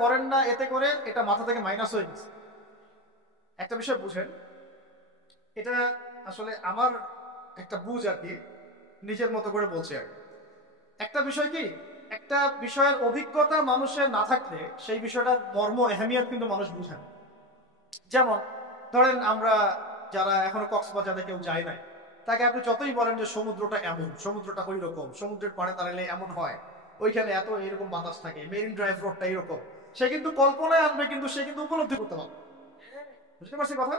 করেন না, এতে করে এটা মাথা থেকে মাইনাস হয়ে গেছে। একটা বিষয় বুঝেন, এটা আসলে আমার একটা বুঝ আর কি, নিজের মতো করে বলছি আর। একটা বিষয় কি, একটা বিষয়ের অভিজ্ঞতা মানুষের না থাকলে সেই বিষয়টার মর্ম, এহমিয়ত কিন্তু মানুষ বুঝে না। যেমন ধরেন আমরা যারা এখনো কক্সবাজারে কেউ যায় নাই, তাকে আপনি যতই বলেন যে সমুদ্রটা এমন, সমুদ্রটা ওই রকম, সমুদ্রের পাড়ে দাঁড়ালে এমন হয়, ওইখানে এত এরকম বাতাস থাকে, মেরিন ড্রাইভ রোডটা এরকম, সে কিন্তু কল্পনায় আনবে, কিন্তু সে কিন্তু উপলব্ধি করতে পারবে। বুঝতে পারছি কথা?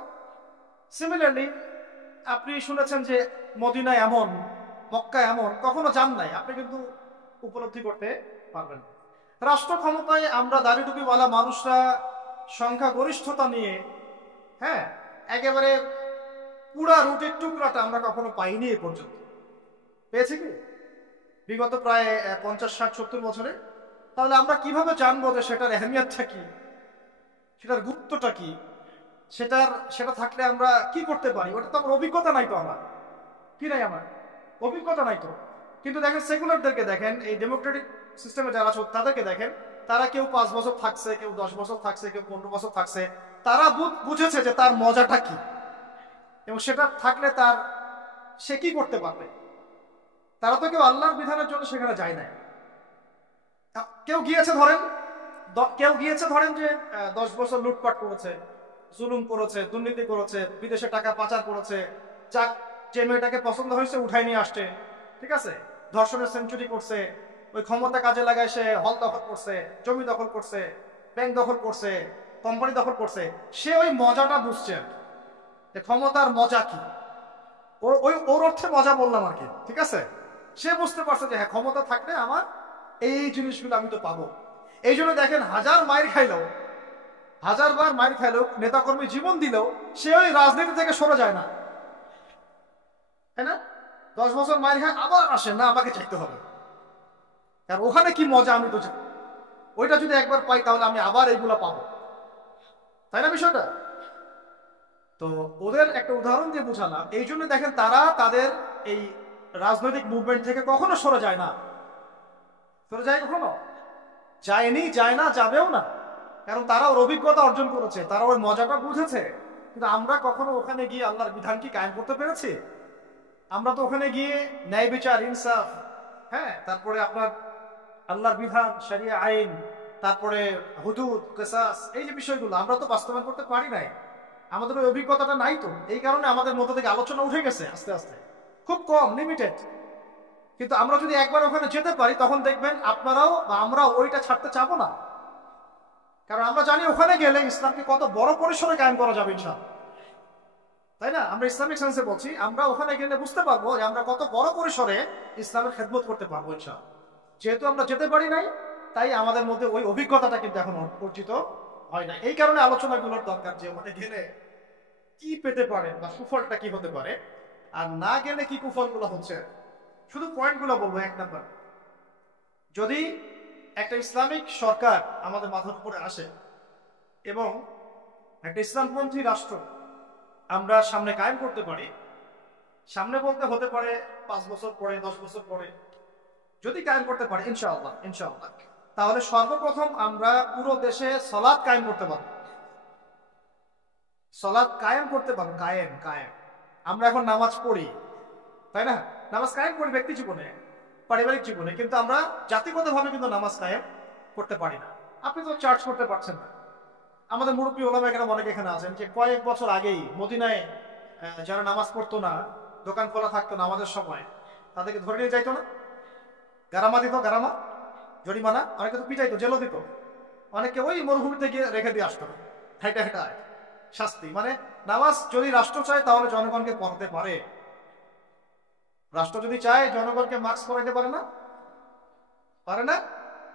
সিমিলারলি আপনি শুনেছেন যে মদিনা এমন, মক্কা এমন, কখনো যান নাই, আপনি কিন্তু উপলব্ধি করতে পারবেন। রাষ্ট্র ক্ষমতায় আমরা দাড়ি টুপিওয়ালা মানুষরা সংখ্যাগরিষ্ঠতা নিয়ে, হ্যাঁ, একেবারে পুরা রুটির টুকরাটা আমরা কখনো পাইনি এ পর্যন্ত। পেয়েছি কি বিগত প্রায় 50, 60, 70 বছরে? তাহলে আমরা কিভাবে জানবো যে সেটার এহমিয়তটা কি, সেটার গুরুত্বটা কি, সেটা থাকলে আমরা কি করতে পারি? ওটা তো আমার অভিজ্ঞতা নাই, তো আমার কি নাই, আমার অভিজ্ঞতা নাই তো। কিন্তু দেখেন সেকুলারদেরকে দেখেন, এই ডেমোক্রেটিক সিস্টেমে যারা আছে তাদেরকে দেখেন, তারা কেউ 5 বছর থাকছে, কেউ 10 বছর থাকছে, কেউ 15 বছর থাকছে। তারা বুঝেছে যে তার মজাটা কি, এবং সেটা থাকলে সে কি করতে পারবে। তারা তো কেউ আল্লাহর বিধানের জন্য সেখানে যায় না। কেউ গিয়েছে ধরেন যে 10 বছর লুটপাট করেছে, জুলুম করেছে, দুর্নীতি করেছে, বিদেশে টাকা পাচার করেছে, যে মেয়েটাকে পছন্দ হয়েছে উঠাই নিয়ে আসছে, ঠিক আছে, ধর্ষণের সেঞ্চুরি করছে, ওই ক্ষমতা কাজে লাগায় সে হল দখল করছে, জমি দখল করছে, ব্যাংক দখল করছে, কোম্পানি দখল করছে। সে ওই মজাটা বুঝছে, ক্ষমতার মজা কি, ওর অর্থে মজা বললাম আর কি, ঠিক আছে। সে বুঝতে পারছে যে হ্যাঁ, ক্ষমতা থাকলে আমার এই জিনিসগুলো আমি তো পাবো। এই জন্য দেখেন, 1000 বার মাইর খাইলেও, নেতাকর্মী জীবন দিলেও, সে ওই রাজনীতি থেকে সরে যায় না, তাই না? 10 বছর মাইর খায়, আবার আসে না, আমাকে চাইতে হবে, কারণ ওখানে কি মজা আমি তো চাই, ওইটা যদি একবার পাই তাহলে আমি আবার এইগুলা পাবো, তাই না বিষয়টা? তো ওদের একটা উদাহরণ দিয়ে বুঝালাম। এই জন্য দেখেন, তারা তাদের এই রাজনৈতিক মুভমেন্ট থেকে কখনো সরে যায় না। সরে যায় কখনো? যায়নি, যায় না, যাবেও না। কারণ তারা ওর অভিজ্ঞতা অর্জন করেছে, তারা ওর মজাটা বুঝেছে। কিন্তু আমরা কখনো ওখানে গিয়ে আল্লাহর বিধান কি কায়েম করতে পেরেছি? আমরা তো ওখানে গিয়ে ন্যায় বিচার, ইনসাফ, হ্যাঁ, তারপরে আপনার আল্লাহর বিধান, শরিয়া আইন, তারপরে হুদুদ, কিসাস, এই যে বিষয়গুলো আমরা তো বাস্তবায়ন করতে পারি নাই। আমাদের ওই অভিজ্ঞতাটা নাই তো, এই কারণে আমাদের মধ্যে থেকে আলোচনা উঠে গেছে আস্তে আস্তে, খুব কম, লিমিটেড। কিন্তু আমরা যদি একবার ওখানে যেতে পারি, তখন দেখবেন আপনারাও বা আমরাও ওইটা ছাড়তে চাবো না। কারণ আমরা জানি ওখানে গেলে ইসলামকে কত বড় পরিসরে কায়েম করা যাবে ইনশাআল্লাহ, তাই না? আমরা ইসলামিক সেন্সে বলছি, আমরা ওখানে গেলে বুঝতে পারবো যে আমরা কত বড় পরিসরে ইসলামের খেদমত করতে পারবো ইনশাআল্লাহ। যেহেতু আমরা যেতে পারি নাই, তাই আমাদের মধ্যে ওই অভিজ্ঞতাটা কিন্তু এখন অর্জিত হয় না। এই কারণে আলোচনাগুলোর দরকার, যে ওখানে গেলে কি পেতে পারেন বা সুফলটা কি হতে পারে, আর না গেলে কি কুফলগুলো হচ্ছে। শুধু পয়েন্টগুলো বলবো। এক নাম্বার, যদি একটা ইসলামিক সরকার আমাদের মাথার উপরে আসে এবং একটা ইসলামপন্থী রাষ্ট্র আমরা সামনে কায়েম করতে পারি, সামনে বলতে হতে পারে 5 বছর পরে, 10 বছর পরে, যদি কায়েম করতে পারি ইনশাআল্লাহ ইনশাআল্লাহ, তাহলে সর্বপ্রথম আমরা পুরো দেশে সালাত কায়েম করতে পারবো। সালাত কায়েম করতে পারবো। কায়েম কায়েম আমরা এখন নামাজ পড়ি, তাই না? নামাজ কায়েম করি ব্যক্তি জীবনে, পারিবারিক জীবনে, কিন্তু আমরা জাতিগতভাবে কিন্তু নামাজ কায়েম করতে পারি না। আপনি তো চার্জ করতে পারছেন না। আমাদের মুরব্বী ওলামা এখানে অনেক এখানে আছেন যে কয়েক বছর আগেই মদিনায় যারা নামাজ পড়তো না, দোকান খোলা থাকতো না আমাদের সময়, তাদেরকে ধরে নিয়ে যাইতো না, গারামা দিত, গারামা জরিমানা, অনেকে তো পিটাইতো, জেলও দিত, অনেকে ওই মরুভূমিতে গিয়ে রেখে দিয়ে আসতো হেঁটে হেঁটে শাস্তি। মানে নামাজ যদি রাষ্ট্র চায় তাহলে জনগণকে পড়তে পারে। রাষ্ট্র যদি চায় জনগণকে মাস্ক পরাইতে পারে না? পারে না?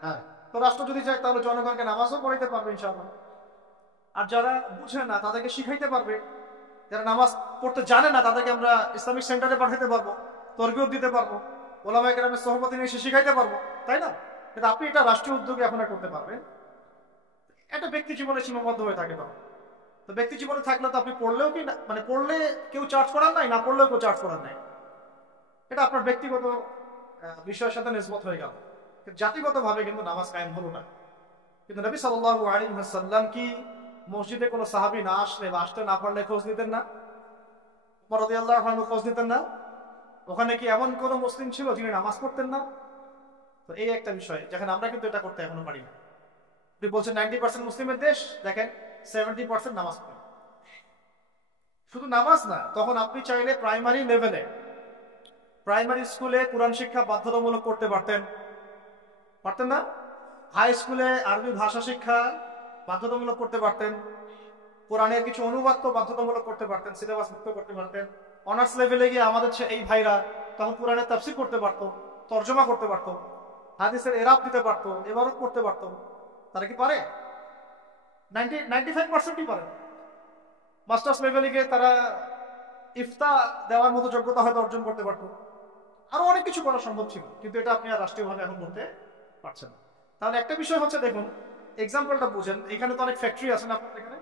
হ্যাঁ। তো রাষ্ট্র যদি চায় তাহলে জনগণকে নামাজও পড়াইতে পারবে ইনশাআল্লাহ। আর যারা বুঝে না তাদেরকে শিখাইতে পারবে। যারা নামাজ পড়তে জানে না তাদেরকে আমরা ইসলামিক সেন্টারে পাঠাইতে পারবো, তরবিয়ত দিতে পারবো, ওলামায়ে কেরামের সহবতে নিয়ে শিখাইতে পারবো, তাই না? কিন্তু আপনি এটা রাষ্ট্রীয় উদ্যোগে এখন করতে পারবেন। এটা ব্যক্তি জীবনে সীমাবদ্ধ হয়ে থাকে। তখন তো ব্যক্তি জীবনে থাকলে তো আপনি পড়লেও কি মানে পড়লে কেউ চার্জ করার নাই, না পড়লেও কেউ চার্জ করার নাই। এটা আপনার ব্যক্তিগত বিষয়ের সাথে নিসবত হয়ে গেল। জাতিগতভাবে কিন্তু নামাজ কায়েম হলো না। কিন্তু নবী সাল্লাল্লাহু আলাইহি ওয়াসাল্লাম কি মসজিদে কোনো সাহাবী না আসলে বা আসতে না পারলে খোঁজ নিতেন না? ওমর রাদিয়াল্লাহু আনহু খোঁজ নিতেন না? ওখানে কি এমন কোনো মুসলিম ছিল যিনি নামাজ পড়তেন না? তো এই একটা বিষয় যেখানে আমরা কিন্তু এটা করতে এখনো পারি না। আপনি বলছেন 90% মুসলিমের দেশ, দেখেন 70% নামাজ পড়ে। শুধু নামাজ না, তখন আপনি চাইলে প্রাইমারি লেভেলে, প্রাইমারি স্কুলে কোরআন শিক্ষা বাধ্যতামূলক করতে পারতেন, পারতেন না? হাই স্কুলে আরবি ভাষা শিক্ষা বাধ্যতামূলক করতে পারতেন, কোরআনের কিছু অনুবাদ তো বাধ্যতামূলক করতে পারতেন, সিলেবাস মুক্ত করতে পারতেন। অনার্স লেভেলে গিয়ে আমাদের এই ভাইরা তখন কোরআনের তাফসীর করতে পারতো, তর্জমা করতে পারতো, হাদিসের এরাব দিতে পারতো, ইবারত করতে পারতো। তারা কি পারে? 95%ই পারে। মাস্টার্স লেভেলে গিয়ে তারা ইফতা দেওয়ার মতো যোগ্যতা হয়তো অর্জন করতে পারতো। আরো অনেক কিছু করা সম্ভব ছিল, কিন্তু এটা আপনি আর রাষ্ট্রীয়ভাবে এখন করতে পারছেন না। তাহলে একটা বিষয় হচ্ছে, দেখুন এক্সাম্পলটা বুঝেন। এখানে তো অনেক ফ্যাক্টরি আছে না আপনাদের এখানে?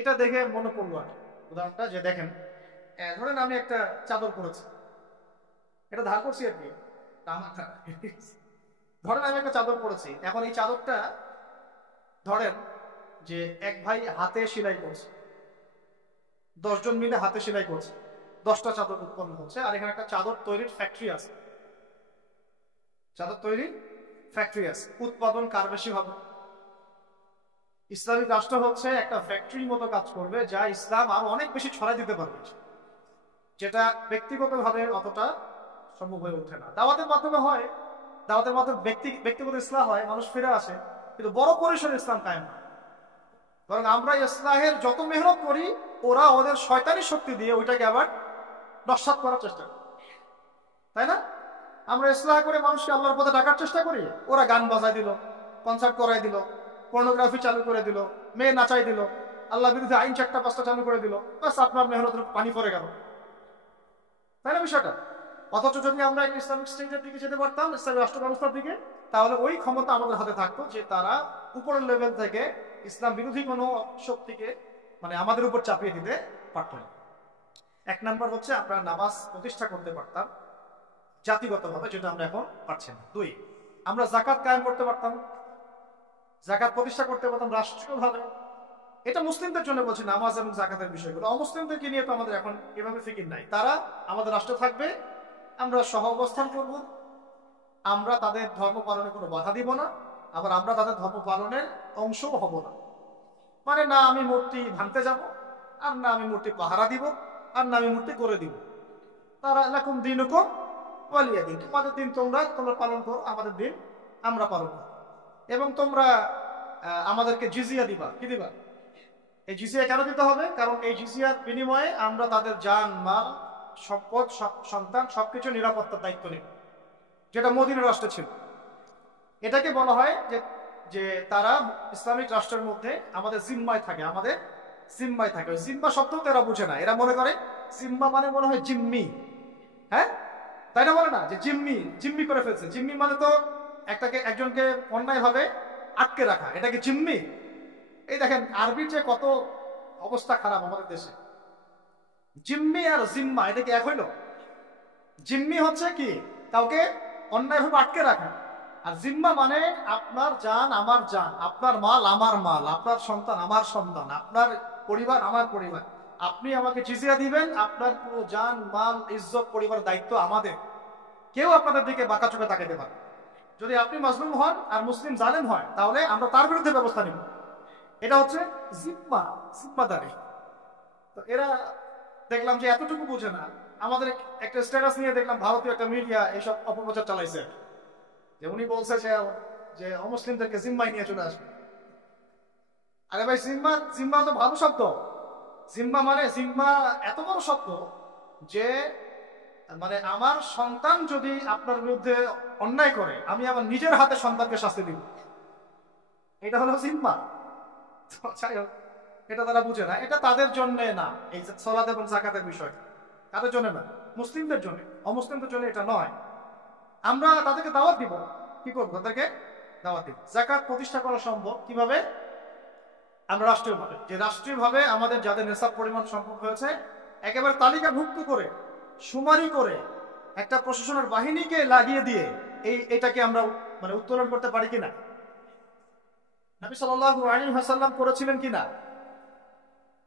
এটা দেখে মনে পড়লো আর উদাহরণটা, যে দেখেন ধরেন আমি একটা চাদর পরেছি, এটা ধার করছি আর কি, ধরেন আমি একটা চাদর পরেছি। এখন এই চাদরটা ধরেন যে এক ভাই হাতে সেলাই করছে, 10 জন মিলে হাতে সেলাই করছে, 10টা চাদর উৎপন্ন হচ্ছে। আর এখানে একটা চাদর তৈরির ফ্যাক্টরি আছে, চাদর তৈরির ফ্যাক্টরি আছে। উৎপাদন কার বেশি হবে? ইসলামিক রাষ্ট্র হচ্ছে একটা ফ্যাক্টরির মতো কাজ করবে, যা ইসলাম আরো অনেক বেশি ছড়াই দিতে পারবে, যেটা ব্যক্তিগতভাবে অতটা সম্ভব হয়ে ওঠে না। দাওয়াতের মাধ্যমে হয়, দাওয়াতের মাধ্যমে ব্যক্তিগত ইসলাম হয়, মানুষ ফিরে আসে, কিন্তু বড় পরিসরে ইসলাম কায়েম হয়। বরং আমরা ইসলাহের যত মেহনত করি, ওরা ওদের শয়তানি শক্তি দিয়ে ওইটাকে আবার নস্যাৎ করার চেষ্টা করে, তাই না? আমরা ইসলাহ করে মানুষকে আল্লাহর পথে ডাকার চেষ্টা করি, ওরা গান বাজায় দিল, কনসার্ট করাই দিল, পর্নোগ্রাফি চালু করে দিল, মেয়ে নাচাই দিল, আল্লাহ বিরুদ্ধে আইন 4টা 5টা চালু করে দিল, বাস আপনার মেহনতের পানি পড়ে গেল, তাই না বিষয়টা? অথচ যদি আমরা একটা ইসলামিক স্টেটের দিকে যেতে পারতাম, ইসলামিক রাষ্ট্র ব্যবস্থার দিকে, তাহলে ওই ক্ষমতা আমাদের হাতে থাকতো যে তারা উপরের লেভেল থেকে ইসলাম বিরোধী কোনো শক্তিকে মানে আমাদের উপর চাপিয়ে দিতে পারত না। 1 নাম্বার হচ্ছে আমরা নামাজ প্রতিষ্ঠা করতে পারতাম জাতিগতভাবে, যেটা আমরা এখন পারছি না। 2, আমরা যাকাত কায়েম করতে পারতাম, যাকাত প্রতিষ্ঠা করতে পারতাম রাষ্ট্রীয়ভাবে। এটা মুসলিমদের জন্য বলছি, নামাজ এবং যাকাতের বিষয়গুলো। অমুসলিমদেরকে নিয়ে তো আমাদের এখন এভাবে ফিকির নাই। তারা আমাদের রাষ্ট্র থাকবে, আমরা সহ অবস্থান করব, আমরা তাদের ধর্ম পালনে কোনো বাধা দিব না, আবার আমরা তাদের ধর্ম পালনের অংশও হব না। মানে না আমি মূর্তি ভাঙতে যাব, আর না আমি মূর্তি পাহারা দিব, আর না আমি মূর্তি করে দিব। তারা লাকুম দীনুকুম ওয়ালিয়া দিন, তোমাদের দিন তোমরা পালন করো, আমাদের দিন আমরা পালন করো। এবং তোমরা আমাদেরকে জিজিয়া দিবা। কি দিবা? এই জিজিয়া কেন দিতে হবে? কারণ এই জিজিয়ার বিনিময়ে আমরা তাদের জান, মাল, সম্পদ, সন্তান সবকিছু নিরাপত্তার দায়িত্ব নেব, যেটা মদিনা রাষ্ট্রে ছিল। এটাকে বলা হয় যে তারা ইসলামিক রাষ্ট্রের মধ্যে আমাদের জিম্মায় থাকে, আমাদের জিম্মায় থাকে। ওই জিম্মা শব্দ তো এরা বুঝে না, এরা মনে করে জিম্মা মানে মনে হয় জিম্মি। হ্যাঁ, তাই না? বলে না যে জিম্মি, জিম্মি করে ফেলছে। জিম্মি মানে তো একজনকে অন্যায় ভাবে আটকে রাখা, এটাকে জিম্মি। এই দেখেন আরবির যে কত অবস্থা খারাপ আমাদের দেশে। জিম্মি আর জিম্মা এটা কি এক হইল? জিম্মি হচ্ছে কি কাউকে অন্যায়ভাবে আটকে রাখা, আর জিম্মা মানে আপনার জান আমার জান, আপনার মাল আমার মাল, আপনার সন্তান আমার সন্তান, আপনার পরিবার আমার পরিবার। আপনি আমাকে জিজিয়া দিবেন, আপনার পুরো জান মাল ইজ্জত পরিবার দায়িত্ব আমাদের। কেউ আপনাদের দিকে বাঁকা চোখে তাকাতে পারে। যদি আপনি মাজলুম হন আর মুসলিম জালেম হয়, তাহলে আমরা তার বিরুদ্ধে ব্যবস্থা নিব। এটা হচ্ছে জিম্মা, জিম্মাদারি। তো এরা দেখলাম যে এতটুকু বুঝে না। আমাদের একটা স্ট্যাটাস নিয়ে দেখলাম ভারতীয় একটা মিডিয়া এইসব অপপ্রচার চালাইছে, যে উনি বলছে যে অমুসলিমদেরকে জিম্মায় নিয়ে চলে আসবে। আরে ভাই, জিম্মা জিম্মা তো ভালো শব্দ। জিম্মা মানে জিম্মা এত বড় শব্দ যে মানে আমার সন্তান যদি আপনার বিরুদ্ধে অন্যায় করে, আমি আমার নিজের হাতে সন্তানকে শাস্তি দিব, এটা হলো জিম্মা। যাই হোক, এটা তারা বুঝে না। এটা তাদের জন্য না, এই সালাত এবং যাকাতের বিষয় তাদের জন্য না, মুসলিমদের জন্য। অমুসলিমদের জন্য এটা নয়। আমরা তাদেরকে দাওয়াত দিব। কি করবো? তাদেরকে দাওয়াত দিব। যাকাত প্রতিষ্ঠা করা সম্ভব কিভাবে? আমরা রাষ্ট্রীয়ভাবে, যে রাষ্ট্রীয়ভাবে আমাদের যাদের নেশাব পরিমাণ সম্ভব হয়েছে, একেবারে তালিকাভুক্ত করে শুমারি করে একটা প্রশাসনের বাহিনীকে লাগিয়ে দিয়ে এটাকে আমরা মানে উত্তোলন করতে পারি কিনা? নবী সাল্লাল্লাহু আলাইহি ওয়াসাল্লাম করেছিলেন কিনা?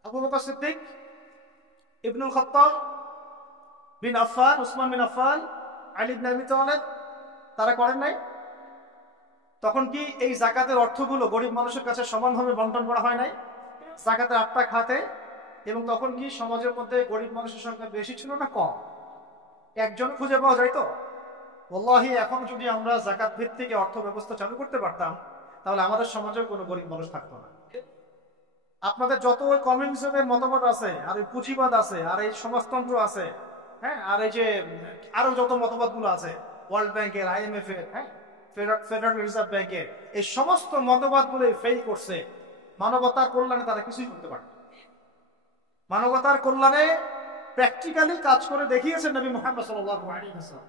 আবু বকর সিদ্দিক, ইবনুল খাত্তাব বিন আফফান, উসমান বিন আফফান, আলী ইবনে আবি তালেব, তারা করেন নাই? তখন কি এই যাকাতের অর্থগুলো গরিব মানুষের কাছে সমানভাবে বন্টন করা হয় নাই? যাকাতের 8টা খাতে। এবং তখন কি সমাজের মধ্যে গরিব মানুষের সংখ্যা বেশি ছিল না কম? একজন খুঁজে পাওয়া যায় তো? ওয়াল্লাহি, এখন যদি আমরা যাকাত ভিত্তিক অর্থ ব্যবস্থা চালু করতে পারতাম, তাহলে আমাদের সমাজেও কোনো গরিব মানুষ থাকতো না। আপনাদের যত কমিউনিজমের মতবাদ আছে, আর এই পুঁজিবাদ আছে, আর এই সমাজতন্ত্র আছে, হ্যাঁ, আর এই যে আরো যত মতবাদগুলো আছে, ওয়ার্ল্ড ব্যাংকের, IMF এর, হ্যাঁ, ফেডারেল রিজার্ভ ব্যাংকের, এই সমস্ত মতবাদগুলো ফেল করছে। মানবতার কল্যাণে তারা কিছুই করতে পারে। মানবতার কল্যাণে প্র্যাকটিক্যালি কাজ করে দেখিয়েছেন নবী মুহাম্মদ সাল্লাল্লাহু আলাইহি ওয়াসাল্লাম।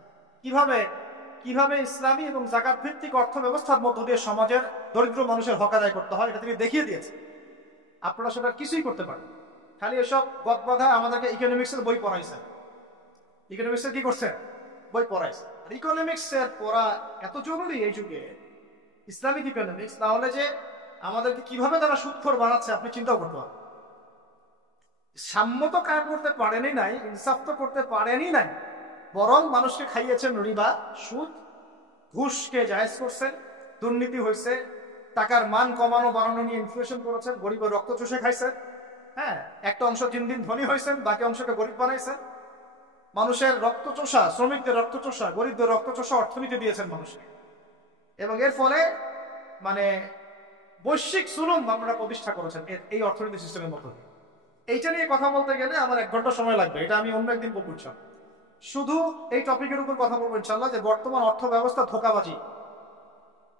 কিভাবে ইসলামী এবং যাকাত ভিত্তিক অর্থ ব্যবস্থার মধ্য দিয়ে সমাজের দরিদ্র মানুষের হক আদায় করতে হয়, এটা তিনি দেখিয়ে দিয়েছেন। আপনারা সেটা কিছুই করতে পারেন। খালি এসব গদবাধা আমাদেরকে ইকোনমিক্সের বই পড়াইছেন। ইকোনমিক্সের কি করছেন? বই পড়াইছেন। আর ইকোনমিক্সের পড়া এত জরুরি এই যুগে, ইসলামিক ইকোনমিক্স, তাহলে যে আমাদেরকে কিভাবে তারা সুদখোর বানাচ্ছে আপনি চিন্তাও করতে পারেন। সাম্য তো কায়েম করতে পারেনই নাই, ইনসাফ তো করতে পারেনই নাই, বরং মানুষকে খাইয়েছেন রিবা, সুদ, ঘুষকে জায়েজ করছেন, দুর্নীতি হয়েছে, টাকার মান কমানো বাড়ানো নিয়ে ইনফ্লেশন করেছেন, গরিবের রক্ত চুষে খাইছেন। হ্যাঁ, একটা অংশ দিন দিন ধনী হয়েছেন, বাকি অংশকে গরিব বানাইছেন। মানুষের রক্ত চোষা, শ্রমিকদের রক্ত চোষা, গরিবদের রক্ত চোষা অর্থনীতি দিয়েছেন মানুষকে। এবং এর ফলে মানে বৈশ্বিক জুলুম আপনারা প্রতিষ্ঠা করেছেন এই অর্থনীতি সিস্টেমের মতো। এইটা নিয়ে কথা বলতে গেলে আমার 1 ঘন্টা সময় লাগবে, এটা আমি অন্য একদিন বলবো। শুধু এই টপিকের উপর কথা বলবো ইনশাল্লাহ, যে বর্তমান অর্থ ব্যবস্থা ধোঁকাবাজি।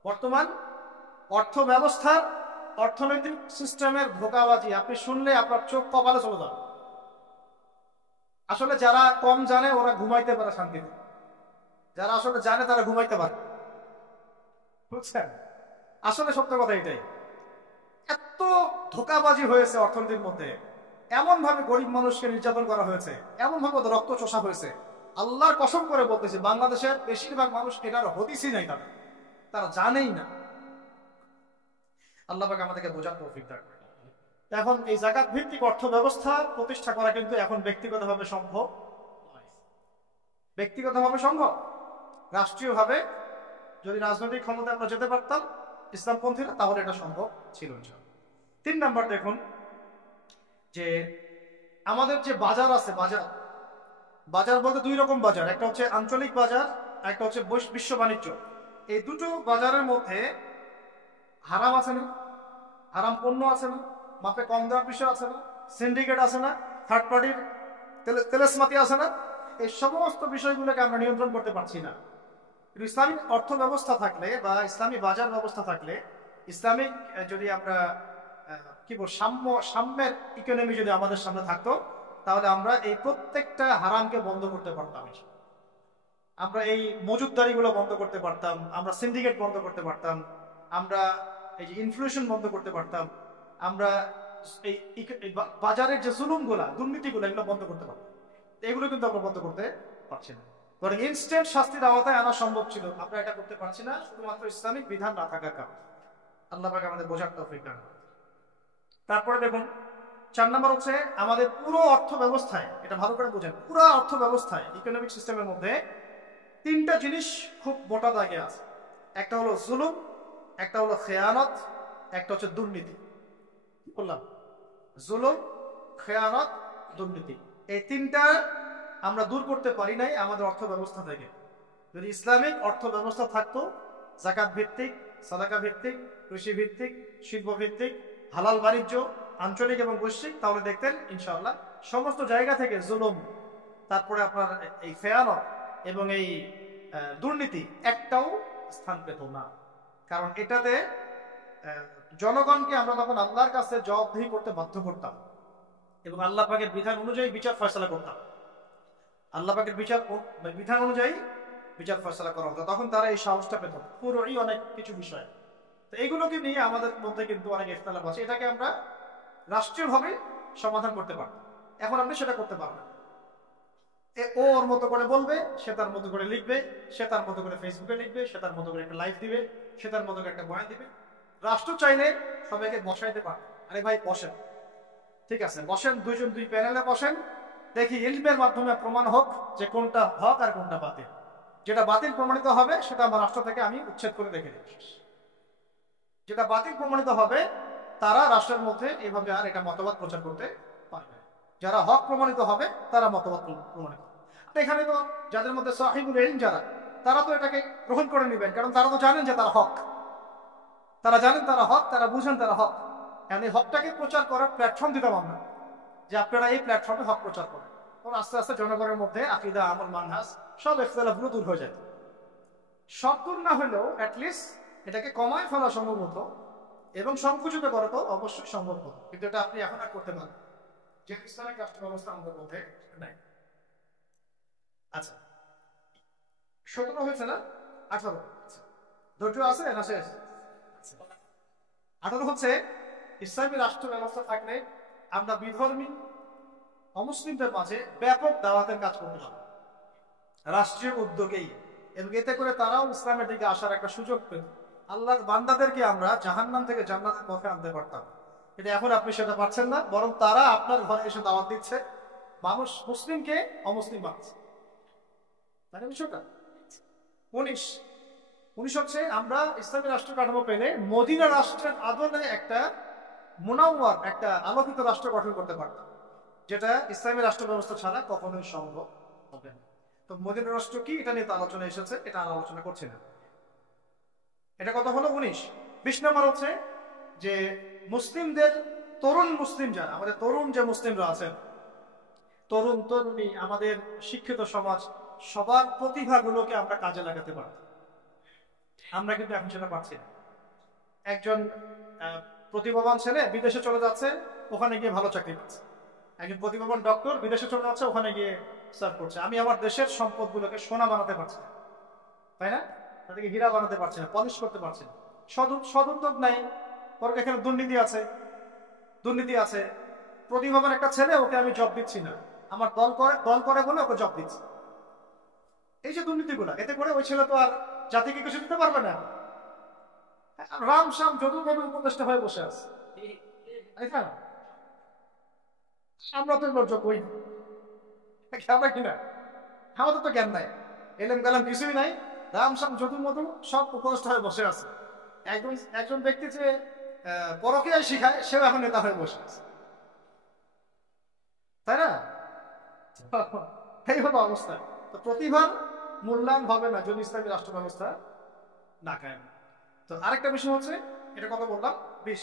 বর্তমান অর্থ ব্যবস্থার, অর্থনৈতিক সিস্টেমের ধোঁকাবাজি আপনি শুনলে আপনার চোখ কপালে চলে যাবে। আসলে যারা কম জানে ওরা ঘুমাইতে পারে শান্তিতে, যারা আসলে জানে তারা ঘুমাইতে পারে, বুঝছেন? আসলে সত্য কথা এটাই। এত ধোঁকাবাজি হয়েছে অর্থনীতির মধ্যে, এমন ভাবে গরিব মানুষকে নির্যাতন করা হয়েছে, এমন ভাবে রক্ত চোষা হয়েছে। আল্লাহর কসম করে বলতেছি, বাংলাদেশের বেশিরভাগ মানুষ এটার হদিসই নাই, তারা জানেই না। আল্লাহ পাক আমাদেরকে বোঝার তৌফিক দান করেন। এখন এই যাকাত ভিত্তিক অর্থ ব্যবস্থা প্রতিষ্ঠা করা কিন্তু এখন ব্যক্তিগতভাবে সম্ভব নয়। ব্যক্তিগতভাবে সম্ভব, রাষ্ট্রীয়ভাবে যদি রাজনৈতিক ক্ষমতায় আমরা যেতে পারতাম ইসলামপন্থীরা, তাহলে এটা সম্ভব ছিল। 3 নাম্বার দেখুন, যে আমাদের যে বাজার আছে, বাজার বলতে 2 রকম বাজার, একটা হচ্ছে আঞ্চলিক বাজার, একটা হচ্ছে বিশ্ব বাণিজ্য। এই দুটো বাজারের মধ্যে হারাম আছে না? হারাম পণ্য আছে না? মাপে কম দেওয়ার বিষয় আছে না? সিন্ডিকেট আছে না? থার্ড পার্টির তেলেসমাতি আছে না? এই সমস্ত বিষয়গুলোকে আমরা নিয়ন্ত্রণ করতে পারছি না। ইসলামিক অর্থ ব্যবস্থা থাকলে বা ইসলামী বাজার ব্যবস্থা থাকলে, ইসলামিক যদি আমরা কি বল সাম্যের ইকোনমি যদি আমাদের সামনে থাকতো, তাহলে আমরা এই প্রত্যেকটা হারামকে বন্ধ করতে পারতাম। আমরা এই মজুদদারিগুলো বন্ধ করতে পারতাম, আমরা সিন্ডিকেট বন্ধ করতে পারতাম, আমরা এই যে ইনফ্লেশন বন্ধ করতে পারতাম, আমরা এই বাজারের যে জুলুমগুলা দুর্নীতিগুলো এগুলো বন্ধ করতে পারতাম। এগুলো কিন্তু আমরা বন্ধ করতে পারছি না। বরং ইনস্ট্যান্ট শাস্তির আওতায় আনা সম্ভব ছিল, আমরা এটা করতে পারছি না শুধুমাত্র ইসলামিক বিধান না থাকার কারণে। আল্লাহ পাক আমাদের বোঝার তৌফিক দান করুন। তারপরে দেখুন 4 নম্বর হচ্ছে আমাদের পুরো অর্থ ব্যবস্থায়, এটা ভালো করে বোঝেন, পুরো অর্থ ব্যবস্থায় ইকোনমিক সিস্টেমের মধ্যে 3টা জিনিস খুব মোটা দাগে আছে। একটা হলো জুলুম, একটা হলো খেয়ানত, একটা হচ্ছে দুর্নীতি। কি বললাম? জুলুম, খেয়ানত, দুর্নীতি। এই 3টা আমরা দূর করতে পারি নাই আমাদের অর্থ ব্যবস্থা থেকে। যদি ইসলামিক অর্থ ব্যবস্থা থাকতো, যাকাত ভিত্তিক, সাদাকা ভিত্তিক, কৃষি ভিত্তিক, শিল্প ভিত্তিক, হালাল বাণিজ্য, আঞ্চলিক এবং বৈশ্বিক, তাহলে দেখতেন ইনশাআল্লাহ সমস্ত জায়গা থেকে জুলুম, তারপরে আপনার এই খেয়ানত এবং এই দুর্নীতি একটাও স্থান পেত না। কারণ এটাতে জনগণকে আমরা তখন আল্লাহর কাছে জবাবদিহি করতে বাধ্য করতাম এবং আল্লাহ পাকের বিধান অনুযায়ী বিচার ফয়সালা করতাম। আল্লাহ পাকের বিধান অনুযায়ী বিচার ফয়সালা করা হতো। তখন তারা এই সাহসটা পেত পুরোই অনেক কিছু বিষয়। তো এইগুলোকে নিয়ে আমাদের মধ্যে কিন্তু অনেক ইখতিলাফ আছে। এটাকে আমরা রাষ্ট্রীয়ভাবে সমাধান করতে পারতাম। এখন আপনি সেটা করতে পারবেন। ও ওর মতো করে বলবে, সে তার মতো করে লিখবে, সে তার মতো করে ফেসবুকে লিখবে, সে তার মতো করে একটা লাইভ দিবে, সে তার মতো করে একটা বয়ান দিবে। রাষ্ট্র চাইলে সবাইকে বসাইতে পারে, আরে ভাই বসেন, ঠিক আছে বসেন, দুই প্যানেলে বসেন, দেখি ইলমের মাধ্যমে প্রমাণ হোক যে কোনটা হক আর কোনটা বাতিল। যেটা বাতিল প্রমাণিত হবে সেটা আমার রাষ্ট্র থেকে আমি উচ্ছেদ করে রেখে দিই। যেটা বাতিল প্রমাণিত হবে তারা রাষ্ট্রের মধ্যে এভাবে আর এটা মতবাদ প্রচার করতে পারবে। যারা হক প্রমাণিত হবে তারা মতবাদ প্রমাণিত। এখানে তো যাদের মধ্যে সাহিবুল ইলম যারা, তারা তো এটাকে গ্রহণ করে নেবেন, কারণ তারা তো জানেন যে তারা হক, তারা জানেন তারা হক, তারা বুঝেন তারা হক। এই হকটাকে প্রচার করার প্ল্যাটফর্ম দিতাম আমরা, যে আপনারা এই প্ল্যাটফর্মে হক প্রচার করেন। তখন আস্তে আস্তে জনগণের মধ্যে আকীদা, আমল, মানহাজ সব ইখতিলাফগুলো দূর হয়ে যায়। সব দূর না হলেও অ্যাটলিস্ট এটাকে কমায় ফেলা সম্ভব হতো এবং সংকুচিত করা তো অবশ্যই সম্ভব হতো। কিন্তু এটা আপনি এখন আর করতে পারেন, যে ইসলামিক রাষ্ট্র ব্যবস্থা আমাদের মধ্যে নাই। আচ্ছা 17 হয়েছে না? 18 ধৈর্য আছে না? শেষ 18 হচ্ছে ইসলামী রাষ্ট্র ব্যবস্থা থাকলে আমরা বিধর্মী অমুসলিমদের মাঝে ব্যাপক দাওয়াতের কাজ করতে পারব রাষ্ট্রীয় উদ্যোগেই, এবং এতে করে তারাও ইসলামের দিকে আসার একটা সুযোগ পেত। আল্লাহর বান্দাদেরকে আমরা জাহান্নাম থেকে জান্নাতের পথে আনতে পারতাম। কিন্তু এখন আপনি সেটা পারছেন না, বরং তারা আপনার ঘরে এসে দাওয়াত দিচ্ছে, মানুষ মুসলিমকে অমুসলিম বানাচ্ছে। তাই না বিষয়টা? 19 হচ্ছে আমরা ইসলামী রাষ্ট্র কাঠামো পেলে মদিনা রাষ্ট্রের আদলে একটা মুনাওয়ার, একটা আলোকিত রাষ্ট্র গঠন করতে পারতাম, যেটা ইসলামী রাষ্ট্র ব্যবস্থা ছাড়া কখনোই সম্ভব হবে না। তো মদিনা রাষ্ট্র কি, এটা নিয়ে তো আলোচনা এসেছে, এটা আর আলোচনা করছি না। এটা কথা হলো 19। 20 নম্বর হচ্ছে যে মুসলিমদের, তরুণ মুসলিম যারা, আমাদের তরুণ যে মুসলিমরা আছেন, তরুণ তরুণী, আমাদের শিক্ষিত সমাজ, সবার প্রতিভাগুলোকে আমরা কাজে লাগাতে পারতাম। আমরা কিন্তু এখন সেটা পারছি না। একজন প্রতিভাবান ছেলে বিদেশে চলে যাচ্ছে, ওখানে গিয়ে ভালো চাকরি পাচ্ছে। একজন প্রতিভাবান ডক্টর বিদেশে চলে যাচ্ছে, ওখানে গিয়ে সার্ভ করছে। আমি আমার দেশের সম্পদগুলোকে সোনা বানাতে পারছি না, তাই না? তাদেরকে হীরা বানাতে পারছি না, পলিশ করতে পারছি না। সদুদ্যোগ নাই, বরং এখানে দুর্নীতি আছে। প্রতিভাবান একটা ছেলে, ওকে আমি জব দিচ্ছি না, আমার দল করে বলে ওকে জব দিচ্ছি। এই যে দুর্নীতিগুলা, এতে করে ওই ছেলে তো আর জাতিকে কিছু দিতে পারবে না। রাম শ্যাম যদুমধু উপদেষ্টা হয়ে বসে আছে। আমরা তো এগুলোর যোগ্যই আমরা কিনা, আমাদের তো জ্ঞান নাই, এলেম কালাম কিছুই নাই, রাম শ্যাম যদুমধু সব উপদেষ্টা হয়ে বসে আছে। একজন ব্যক্তি যে পরকীয়া শিখায়, সেও এখন নেতা হয়ে বসে আছে, তাই না? এই হলো অবস্থা। তো প্রতিভার মূল্যায়ন হবে না যদি ইসলামী রাষ্ট্র ব্যবস্থা না কায়েম। তো আরেকটা বিষয় হচ্ছে, এটা কথা বললাম 20।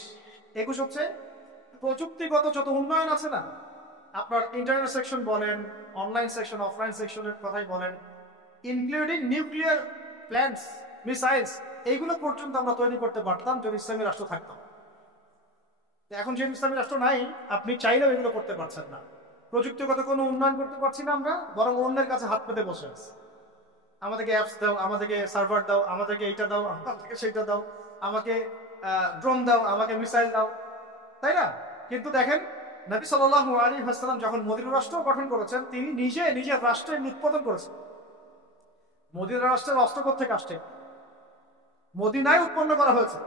21 হচ্ছে প্রযুক্তিগত যত উন্নয়ন আছে না, আপনার ইন্টারনেট সেকশন বলেন, অনলাইন সেকশন, অফলাইন সেকশনের কথাই বলেন, ইনক্লুডিং নিউক্লিয়ার প্ল্যান্টস, মিসাইলস, এইগুলো পর্যন্ত আমরা তৈরি করতে পারতাম যদি ইসলামী রাষ্ট্র থাকতাম। এখন যেহেতু ইসলামী রাষ্ট্র নাই, আপনি চাইলেও এগুলো করতে পারছেন না। প্রযুক্তিগত কোনো উন্নয়ন করতে পারছি না আমরা, বরং অন্যের কাছে হাত পেতে বসে আছি। আমাদেরকে অ্যাপস দাও, আমাদেরকে সার্ভার দাও, আমাদেরকে এইটা দাও, আমাদেরকে সেইটা দাও, আমাকে ড্রোন দাও, আমাকে মিসাইল দাও, তাই না? কিন্তু দেখেন, নবী সাল্লাল্লাহু আলাইহি ওয়াসাল্লাম যখন মদিনা রাষ্ট্র গঠন করেছেন, তিনি নিজে নিজের রাষ্ট্রের উৎপাদন করেছেন। মদিনা রাষ্ট্রের অস্ত্র থেকে আসছে, মদিনায় উৎপন্ন করা হয়েছে,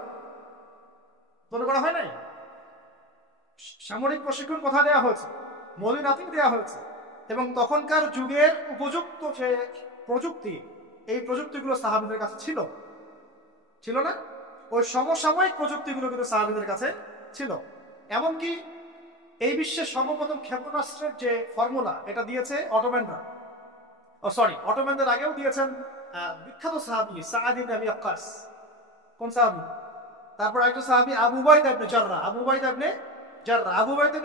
উৎপন্ন করা হয় নাই। সামরিক প্রশিক্ষণ কোথায় দেওয়া হয়েছে? মদিনাতেই দেওয়া হয়েছে। এবং তখনকার যুগের উপযুক্ত যে প্রযুক্তি, এই প্রযুক্তিগুলো সাহাবীদের কাছে ছিল, ছিল না? ওই সমসাময়িক প্রযুক্তিগুলো কিন্তু সাহাবীদের কাছে ছিল। এমনকি এই বিশ্বের সর্বপ্রথম ক্ষেপণাস্ত্রের যে ফর্মুলা, এটা দিয়েছে অটোম্যানরা। অটোম্যানদের আগেও দিয়েছেন বিখ্যাত সাহাবী সাআদ ইবনে আবি ওয়াক্কাস। কোন সাহাবী? তারপর একটা সাহাবী আবু উবাইদা ইবনে জাররাহ। আবু উবাইদা ইবনে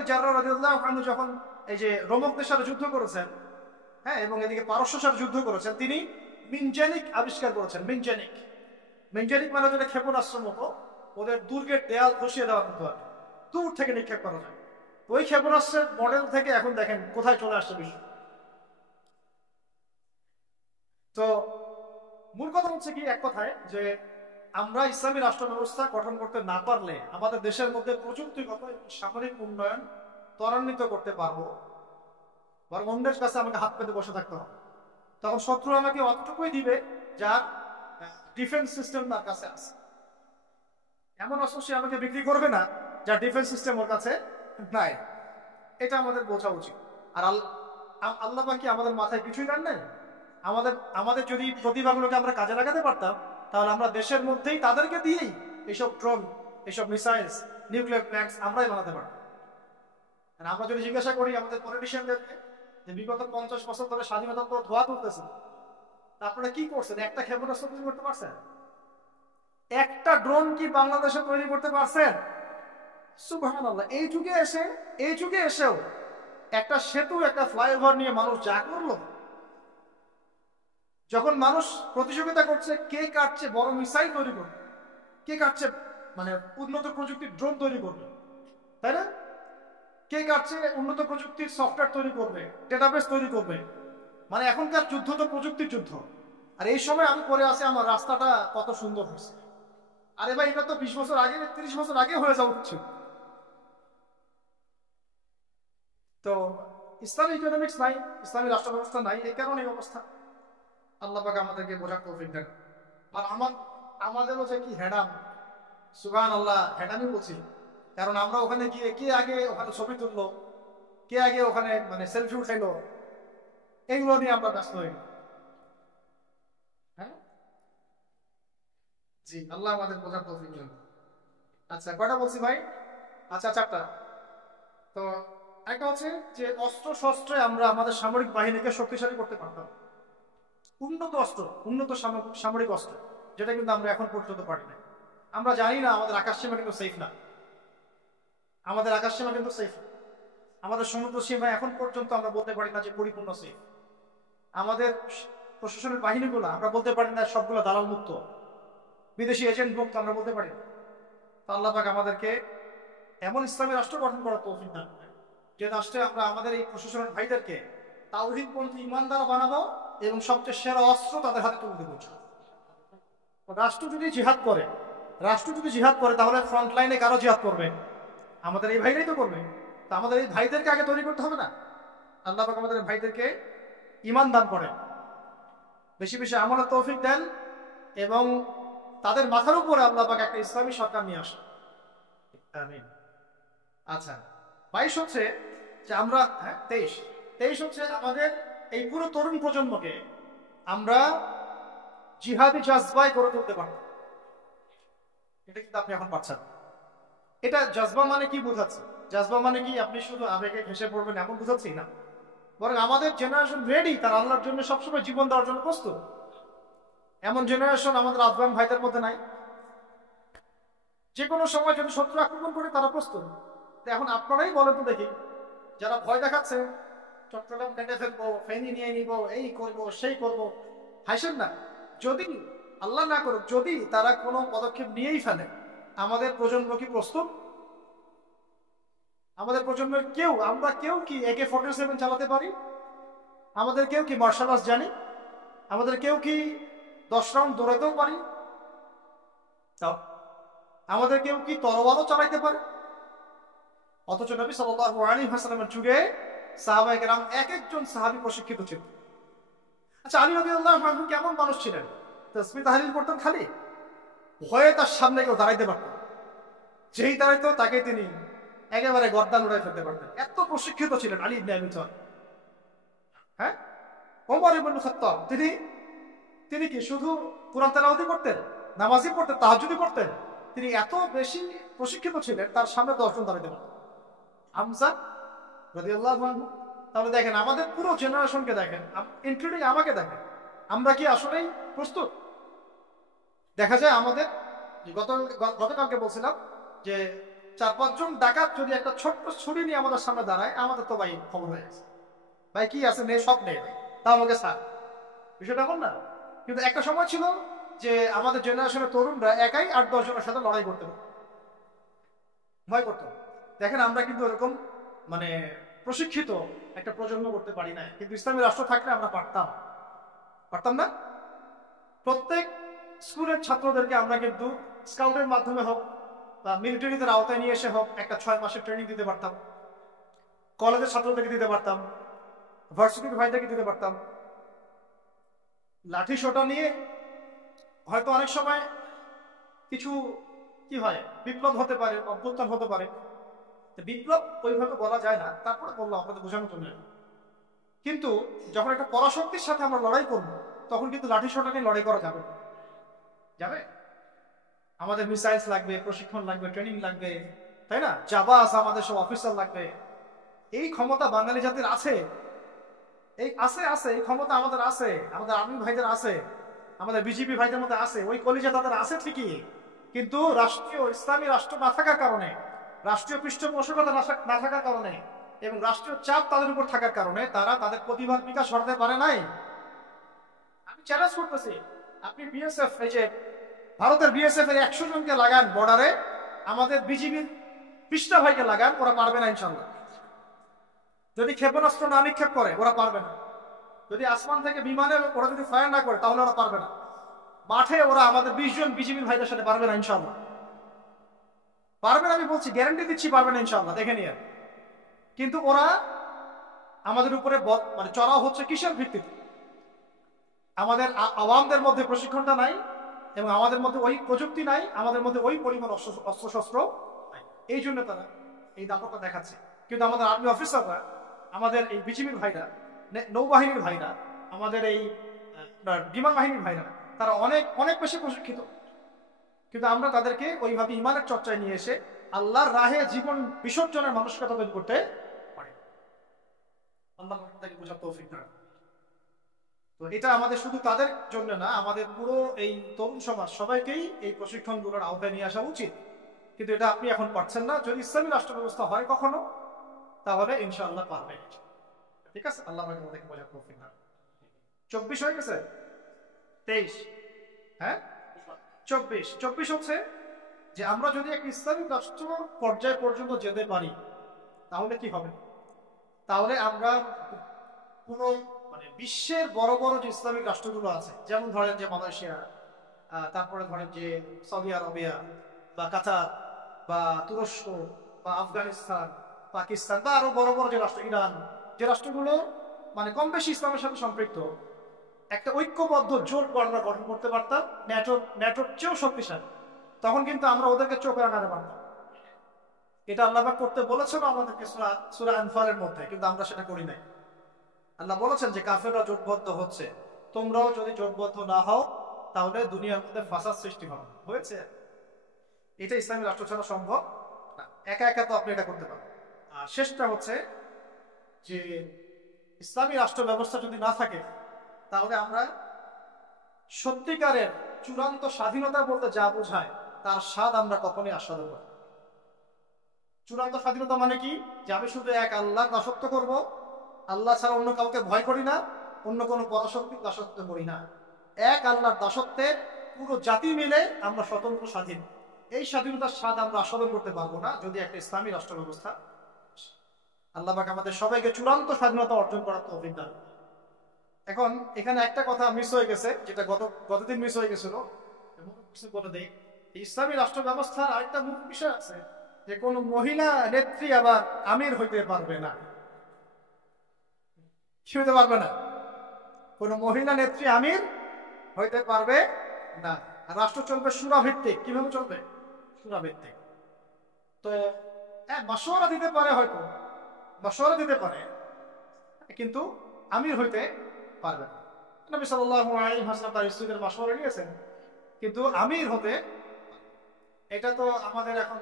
জাররাহ রাদিয়াল্লাহু আনহু যখন এই যে রোমকদের সাথে যুদ্ধ করেছেন, হ্যাঁ, এবং এদিকে পারস্যের সাথে যুদ্ধ করেছেন, তিনি মিনজানিক আবিষ্কার করেছেন। মিনজানিক মানে যেটা ক্ষেপণাস্ত্রের মতো, ওদের দুর্গের দেয়াল ধসিয়ে দেওয়ার মতো, আর দূর থেকে নিক্ষেপ করা যায়। ওই ক্ষেপণাস্ত্রের মডেল থেকে এখন দেখেন কোথায় চলে আসছে বিশ্ব। তো মূল কথা হচ্ছে কি, এক কথায় যে আমরা ইসলামী রাষ্ট্র ব্যবস্থা গঠন করতে না পারলে আমাদের দেশের মধ্যে প্রযুক্তিগত এবং সামরিক উন্নয়ন ত্বরান্বিত করতে পারবো, বরং অন্যের কাছে আমাকে হাত পেতে বসে থাকতে হবে। তখন শত্রু আমাকে অতটুকুই দিবে যার ডিফেন্স সিস্টেম তার কাছে আছে। এমন অস্ত্র সে আমাকে বিক্রি করবে না যার ডিফেন্স সিস্টেম ওর কাছে নাই। এটা আমাদের বোঝা উচিত। আর আল্লাহ কি আমাদের মাথায় কিছুই দেন নাই? আমাদের যদি প্রতিভাগুলোকে আমরা কাজে লাগাতে পারতাম, তাহলে আমরা দেশের মধ্যেই তাদেরকে দিয়েই এইসব ড্রোন, এইসব মিসাইলস, নিউক্লিয়ার প্ল্যান্টস আমরাই বানাতে পারতাম। আমরা যদি জিজ্ঞাসা করি আমাদের পলিটিশিয়ানদেরকে যে বিগত 50 বছর ধরে স্বাধীনতা তো ধোয়া তুলতেছে, তারপরে কি করছেন? একটা ক্ষেপণাস্ত্র তৈরি করতে পারছেন? একটা ড্রোন কি বাংলাদেশে তৈরি করতে পারছেন? সুবহানাল্লাহ। এই যুগে এসেও একটা সেতু, একটা ফ্লাইওভার নিয়ে মানুষ যা করলো, যখন মানুষ প্রতিযোগিতা করছে কে কাটছে বড় মিসাইল তৈরি করবে, কে কাটছে মানে উন্নত প্রযুক্তির ড্রোন তৈরি করবে, তাই না? কে কাটছে উন্নত প্রযুক্তির সফটওয়্যার তৈরি করবে, ডেটাবেস তৈরি করবে। মানে এখনকার যুদ্ধ তো প্রযুক্তির যুদ্ধ। আর এই সময় আমি পরে আসি আমার রাস্তাটা কত সুন্দর হয়েছে। আরে ভাই, এটা তো 20 বছর আগে, 30 বছর আগে হয়ে যাওয়া উচিত। তো ইসলামী ইকোনমিক্স নাই, ইসলামী রাষ্ট্র ব্যবস্থা নাই, এই কারণে এই অবস্থা। আল্লাহ পাক আমাদেরকে বোঝার তৌফিক দেন। আর আমাদেরও যে কি হেডাম, সুবহানাল্লাহ, হেডামই বলছি। কারণ আমরা ওখানে গিয়ে কে আগে ওখানে ছবি তুললো, কে আগে ওখানে মানে সেলফি উঠাইলো, এগুলো নিয়ে আমরা ব্যস্ত হই। হ্যাঁ, জি, আল্লাহ আমাদের বোঝার তৌফিক দেন। আচ্ছা, কয়টা বলছি ভাই? আচ্ছা, 4টা। তো একটা হচ্ছে যে অস্ত্র শস্ত্রে আমরা আমাদের সামরিক বাহিনীকে শক্তিশালী করতে পারতাম। উন্নত অস্ত্র, উন্নত সামরিক অস্ত্র, যেটা কিন্তু আমরা এখন পর্যন্ত পারি না। আমরা জানি না আমাদের আকাশ সীমা কিন্তু সেফ না। আমাদের আকাশ সীমা কিন্তু সেফ, আমাদের সমুদ্র সীমা এখন পর্যন্ত আমরা বলতে পারি না যে পরিপূর্ণ সেফ। আমাদের প্রশাসনের বাহিনীগুলো আমরা বলতে পারি না সবগুলো দালাল মুক্ত, বিদেশি এজেন্ট মুক্ত আমরা বলতে পারি না। তো আল্লাহ পাক আমাদেরকে এমন ইসলামী রাষ্ট্র গঠন করার তৌফিক দান করেন যে রাষ্ট্রে আমরা আমাদের এই প্রশাসনের ভাইদেরকে তাওহীদপন্থী ইমানদার বানাবো এবং সবচেয়ে সেরা অস্ত্র তাদের হাতে তুলে দেবো। রাষ্ট্র যদি জিহাদ করে তাহলে ফ্রন্ট লাইনে কারো জিহাদ করবে? আমাদের এই ভাইরাই তো করবে। তো আমাদের এই ভাইদেরকে আগে তৈরি করতে হবে না? আল্লাহ পাক আমাদের ভাইদেরকে ঈমান দান করেন, বেশি বেশি আমলের তৌফিক দেন, এবং তাদের মাথার উপরে আল্লাহ পাক একটা ইসলামী সরকার নিয়ে আসেন। আমিন। আচ্ছা, 22 হচ্ছে যে আমরা 23 হচ্ছে আমাদের এই পুরো তরুণ প্রজন্মকে আমরা জিহাদি জাজবায় গড়ে তুলতে পারব। এটা কিন্তু আপনি এখন পাচ্ছেন। এটা জাজবা মানে কি বোঝাচ্ছে? জাজবা মানে কি আপনি শুধু আবেগে ভেসে পড়বেন এমন বোঝাচ্ছি না, বরং আমাদের জেনারেশন রেডি, তার আল্লাহর জন্য সবসময় জীবন দেওয়ার জন্য প্রস্তুত। এমন জেনারেশন আমাদের আফগান ভাইদের মধ্যে নাই। যে কোনো সময় যদি শত্রু আক্রমণ করে তারা প্রস্তুত। এখন আপনারাই বলেন তো দেখি, যারা ভয় দেখাচ্ছে চট্টগ্রাম কেটে ফেলবো, ফেনী নিয়ে নিব, এই করব সেই করব, হাসেন না। যদি আল্লাহ না করুক, যদি তারা কোনো পদক্ষেপ নিয়েই ফেলে, আমাদের প্রজন্ম কি প্রস্তুত? আমাদের প্রজন্মের আমরা কেউ কি AK-47 চালাতে পারি? আমাদের কেউ কি মার্শাল আর্টস জানি? আমাদের কেউ কি 10 রাউন্ড দৌড়াতেও পারি? তাও আমাদের কেউ কি তরোয়ালও চালাইতে পারে? অথচ নবী সাল্লাল্লাহু আলাইহি ওয়াসাল্লামের যুগে সাহাবায়ে কেরাম এক একজন সাহাবী প্রশিক্ষিত ছিল। আচ্ছা, আলী রাদিয়াল্লাহু আনহু কেমন মানুষ ছিলেন? তাসবিহ তাহলিল করতেন খালি, ভয়ে তার সামনে কেউ দাঁড়াইতে পারতেন, যেই দাঁড়াইতো তাকে তিনি একেবারে গর্দান উড়াই ফেলতে পারতেন। এত প্রশিক্ষিত ছিলেন আলী ইবনে আবি তালিব। হ্যাঁ, ওমর ইবনে খাত্তাব তিনি কি শুধু কুরআন তেলাওয়াতই করতেন, নামাজই পড়তেন, তাহাজ্জুদই করতেন? তিনি এত বেশি প্রশিক্ষিত ছিলেন, তার সামনে 10 জন দাঁড়াইতে পারতেন। হামজা রাদিয়াল্লাহু আনহু। তাহলে দেখেন, আমাদের পুরো জেনারেশনকে দেখেন, ইনক্লুডিং আমাকে দেখেন, আমরা কি আসলেই প্রস্তুত? দেখা যায় আমাদের গতকালকে বলছিলাম যে 4-5 জন ডাকাত যদি একটা ছোট্ট ছুরি নিয়ে আমাদের সামনে দাঁড়ায়, আমাদের তো ভাই খবর হয়ে গেছে, ভাই কি আছে নেই, সব নেই, তা আমাকে স্যার, বিষয়টা এমন না। কিন্তু একটা সময় ছিল যে আমাদের জেনারেশনের তরুণরা একাই 8-10 জনের সাথে লড়াই করতে ভয় করত। দেখেন, আমরা কিন্তু এরকম মানে প্রশিক্ষিত একটা প্রজন্ম করতে পারি না, কিন্তু ইসলামী রাষ্ট্র থাকলে আমরা পারতাম না? প্রত্যেক স্কুলের ছাত্রদেরকে আমরা কিন্তু স্কাউটের মাধ্যমে হোক বা মিলিটারিদের আওতায় নিয়ে এসে হোক একটা 6 মাসের ট্রেনিং দিতে পারতাম, কলেজের ছাত্রদেরকে দিতে পারতাম, ভার্সিটির ভাইদেরকে দিতে পারতাম। লাঠি সোটা নিয়ে হয়তো অনেক সময় কিছু কি হয়, বিপ্লব হতে পারে, অভ্যুত্থান হতে পারে। বিপ্লব ওইভাবে বলা যায় না, তারপরে বললাম আপনাদের বোঝানোর জন্য। কিন্তু যখন একটা পরাশক্তির সাথে আমরা লড়াই করবো, তখন কিন্তু লাঠি সোটা নিয়ে লড়াই করা যাবে। আমাদের মিসাইলস লাগবে, প্রশিক্ষণ লাগবে, ট্রেনিং লাগবে, তাই না? জাবাস, আমাদের সব অফিসার লাগবে। এই ক্ষমতা বাঙালি জাতির আছে, এই ক্ষমতা আমাদের আছে, আমাদের আর্মি ভাইদের আছে, আমাদের বিজেপি ভাইদের মধ্যে আছে, ওই কলিজা তাদের আছে ঠিকই। কিন্তু রাষ্ট্রীয় ইসলামী রাষ্ট্র না থাকার কারণে, রাষ্ট্রীয় পৃষ্ঠপোষকতা না থাকার কারণে এবং রাষ্ট্রীয় চাপ তাদের উপর থাকার কারণে তারা তাদের প্রতিভার বিকাশ ঘটাতে পারে নাই। আমি চ্যালেঞ্জ করতেছি, আপনি বিএসএফ, এই যে ভারতের বিএসএফ এর 100 জনকে লাগান বর্ডারে, আমাদের বিজিবির 20টা ভাইকে লাগান, ওরা পারবে না ইনশাল্লাহ। যদি ক্ষেপণাস্ত্র না নিক্ষেপ করে ওরা পারবে না, যদি আসমান থেকে বিমানে ওরা যদি ফায়ার না করে তাহলে ওরা পারবে না। মাঠে ওরা আমাদের 20 জন বিজিবির ভাইদের সাথে পারবে না ইনশাল্লাহ, পারবে না, আমি বলছি, গ্যারান্টি দিচ্ছি পারবে না ইনশাল্লাহ, দেখে নিয়ে। কিন্তু ওরা আমাদের উপরে মানে চড়াও হচ্ছে কিসের ভিত্তিতে? আমাদের আওয়ামদের মধ্যে প্রশিক্ষণটা নাই এবং আমাদের মধ্যে ওই প্রযুক্তি নাই, আমাদের মধ্যে ওই পরিমাণ অস্ত্রশস্ত্র নাই। এই জন্য তারা এই দাপটটা দেখাচ্ছে। কিন্তু আমাদের আর্মি অফিসাররা, আমাদের এই বিজিবির ভাইরা, নৌবাহিনীর ভাইরা, আমাদের এই বিমান বাহিনীর ভাইরা, তারা অনেক অনেক বেশি প্রশিক্ষিত। কিন্তু আমরা তাদেরকে ওইভাবে ইমানের চর্চায় নিয়ে এসে আল্লাহর রাহে জীবন বিসর্জনের মানসিকতা তৈরি করতে পারি। আল্লাহ তাকে বোঝার তৌফিক দান। তো এটা আমাদের শুধু তাদের জন্য না, আমাদের পুরো এই তরুণ সমাজ সবাইকেই এই প্রশিক্ষণগুলোর আওতায় নিয়ে আসা উচিত। কিন্তু এটা আপনি এখন পারছেন না। যদি ইসলামী রাষ্ট্র ব্যবস্থা হয় কখনো, তাহলে ইনশাআল্লাহ পারবে। ঠিক আছে, আল্লাহ আমাদেরকে বোঝার তৌফিক দান। 24 হয়ে গেছে, 23, হ্যাঁ 24 হচ্ছে যে আমরা যদি এক ইসলামী রাষ্ট্র পর্যায় পর্যন্ত যেতে পারি, তাহলে কি হবে? তাহলে আমরা পুরো মানে বিশ্বের বড় বড় যে ইসলামিক রাষ্ট্রগুলো আছে, যেমন ধরেন যে মালয়েশিয়া, তারপরে ধরেন যে সৌদি আরবিয়া বা কাতার বা তুরস্ক বা আফগানিস্তান, পাকিস্তান বা আরো বড় বড় যে রাষ্ট্র, ইরান, যে রাষ্ট্রগুলো মানে কম বেশি ইসলামের সাথে সম্পৃক্ত, একটা ঐক্যবদ্ধ জোট আমরা গঠন করতে পারতাম, ন্যাটোর চেয়েও শক্তিশালী। তখন কিন্তু আমরা ওদেরকে চোখ রাঙাতে পারতাম। এটা আল্লাহ পাক করতে বলেছেন আমাদেরকে সূরা আনফালের মধ্যে, কিন্তু আমরা সেটা করি নাই। আল্লাহ বলেছেন যে কাফেররা জোটবদ্ধ হচ্ছে, তোমরাও যদি জোটবদ্ধ না হও তাহলে দুনিয়ার মধ্যে ফাসাদ সৃষ্টি হবে। হয়েছে? এটা ইসলামী রাষ্ট্র ছাড়া সম্ভব না, একা একা তো আপনি এটা করতে পারবেন। আর শেষটা হচ্ছে যে ইসলামী রাষ্ট্র ব্যবস্থা যদি না থাকে, তাহলে আমরা সত্যিকারের চূড়ান্ত স্বাধীনতা বলতে যা বোঝায় তার স্বাদ আমরা কখনোই আস্বাদন করি। চূড়ান্ত স্বাধীনতা মানে কি? যে আমি শুধু এক আল্লাহর দাসত্ব করব, আল্লাহ ছাড়া অন্য কাউকে ভয় করি না, অন্য কোনো পরাশক্তির দাসত্ব করি না। এক আল্লাহর দাসত্বে পুরো জাতি মিলে আমরা স্বতন্ত্র স্বাধীন। এই স্বাধীনতার স্বাদ আমরা আস্বাদন করতে পারবো না যদি একটা ইসলামী রাষ্ট্র ব্যবস্থা আল্লাহ পাক আমাদের সবাইকে চূড়ান্ত স্বাধীনতা অর্জন করার তৌফিক দান। এখন এখানে একটা কথা মিস হয়ে গেছে, যেটা গতদিন মিস হয়ে গেছিল, কিছু বলে দেই। ইসলামী রাষ্ট্র ব্যবস্থার আরেকটা মূল বিষয় আছে যে কোন মহিলা নেত্রী আবার আমির হইতে পারবে না। কি হইতে পারবে না? কোন মহিলা নেত্রী আমির হইতে পারবে না। রাষ্ট্র চলবে শূরা ভিত্তিক। কিভাবে চলবে? শূরা ভিত্তিক। তো মাশওয়ারা দিতে পারে, হয়তো মাশওয়ারা দিতে পারে, কিন্তু আমির হইতে পারবে না। নবী সাল্লাল্লাহু আলাইহি ওয়াসাল্লাম তার স্ত্রীদের মাশওয়ারা নিয়েছেন, কিন্তু আমির হতে, এটা তো আমাদের এখন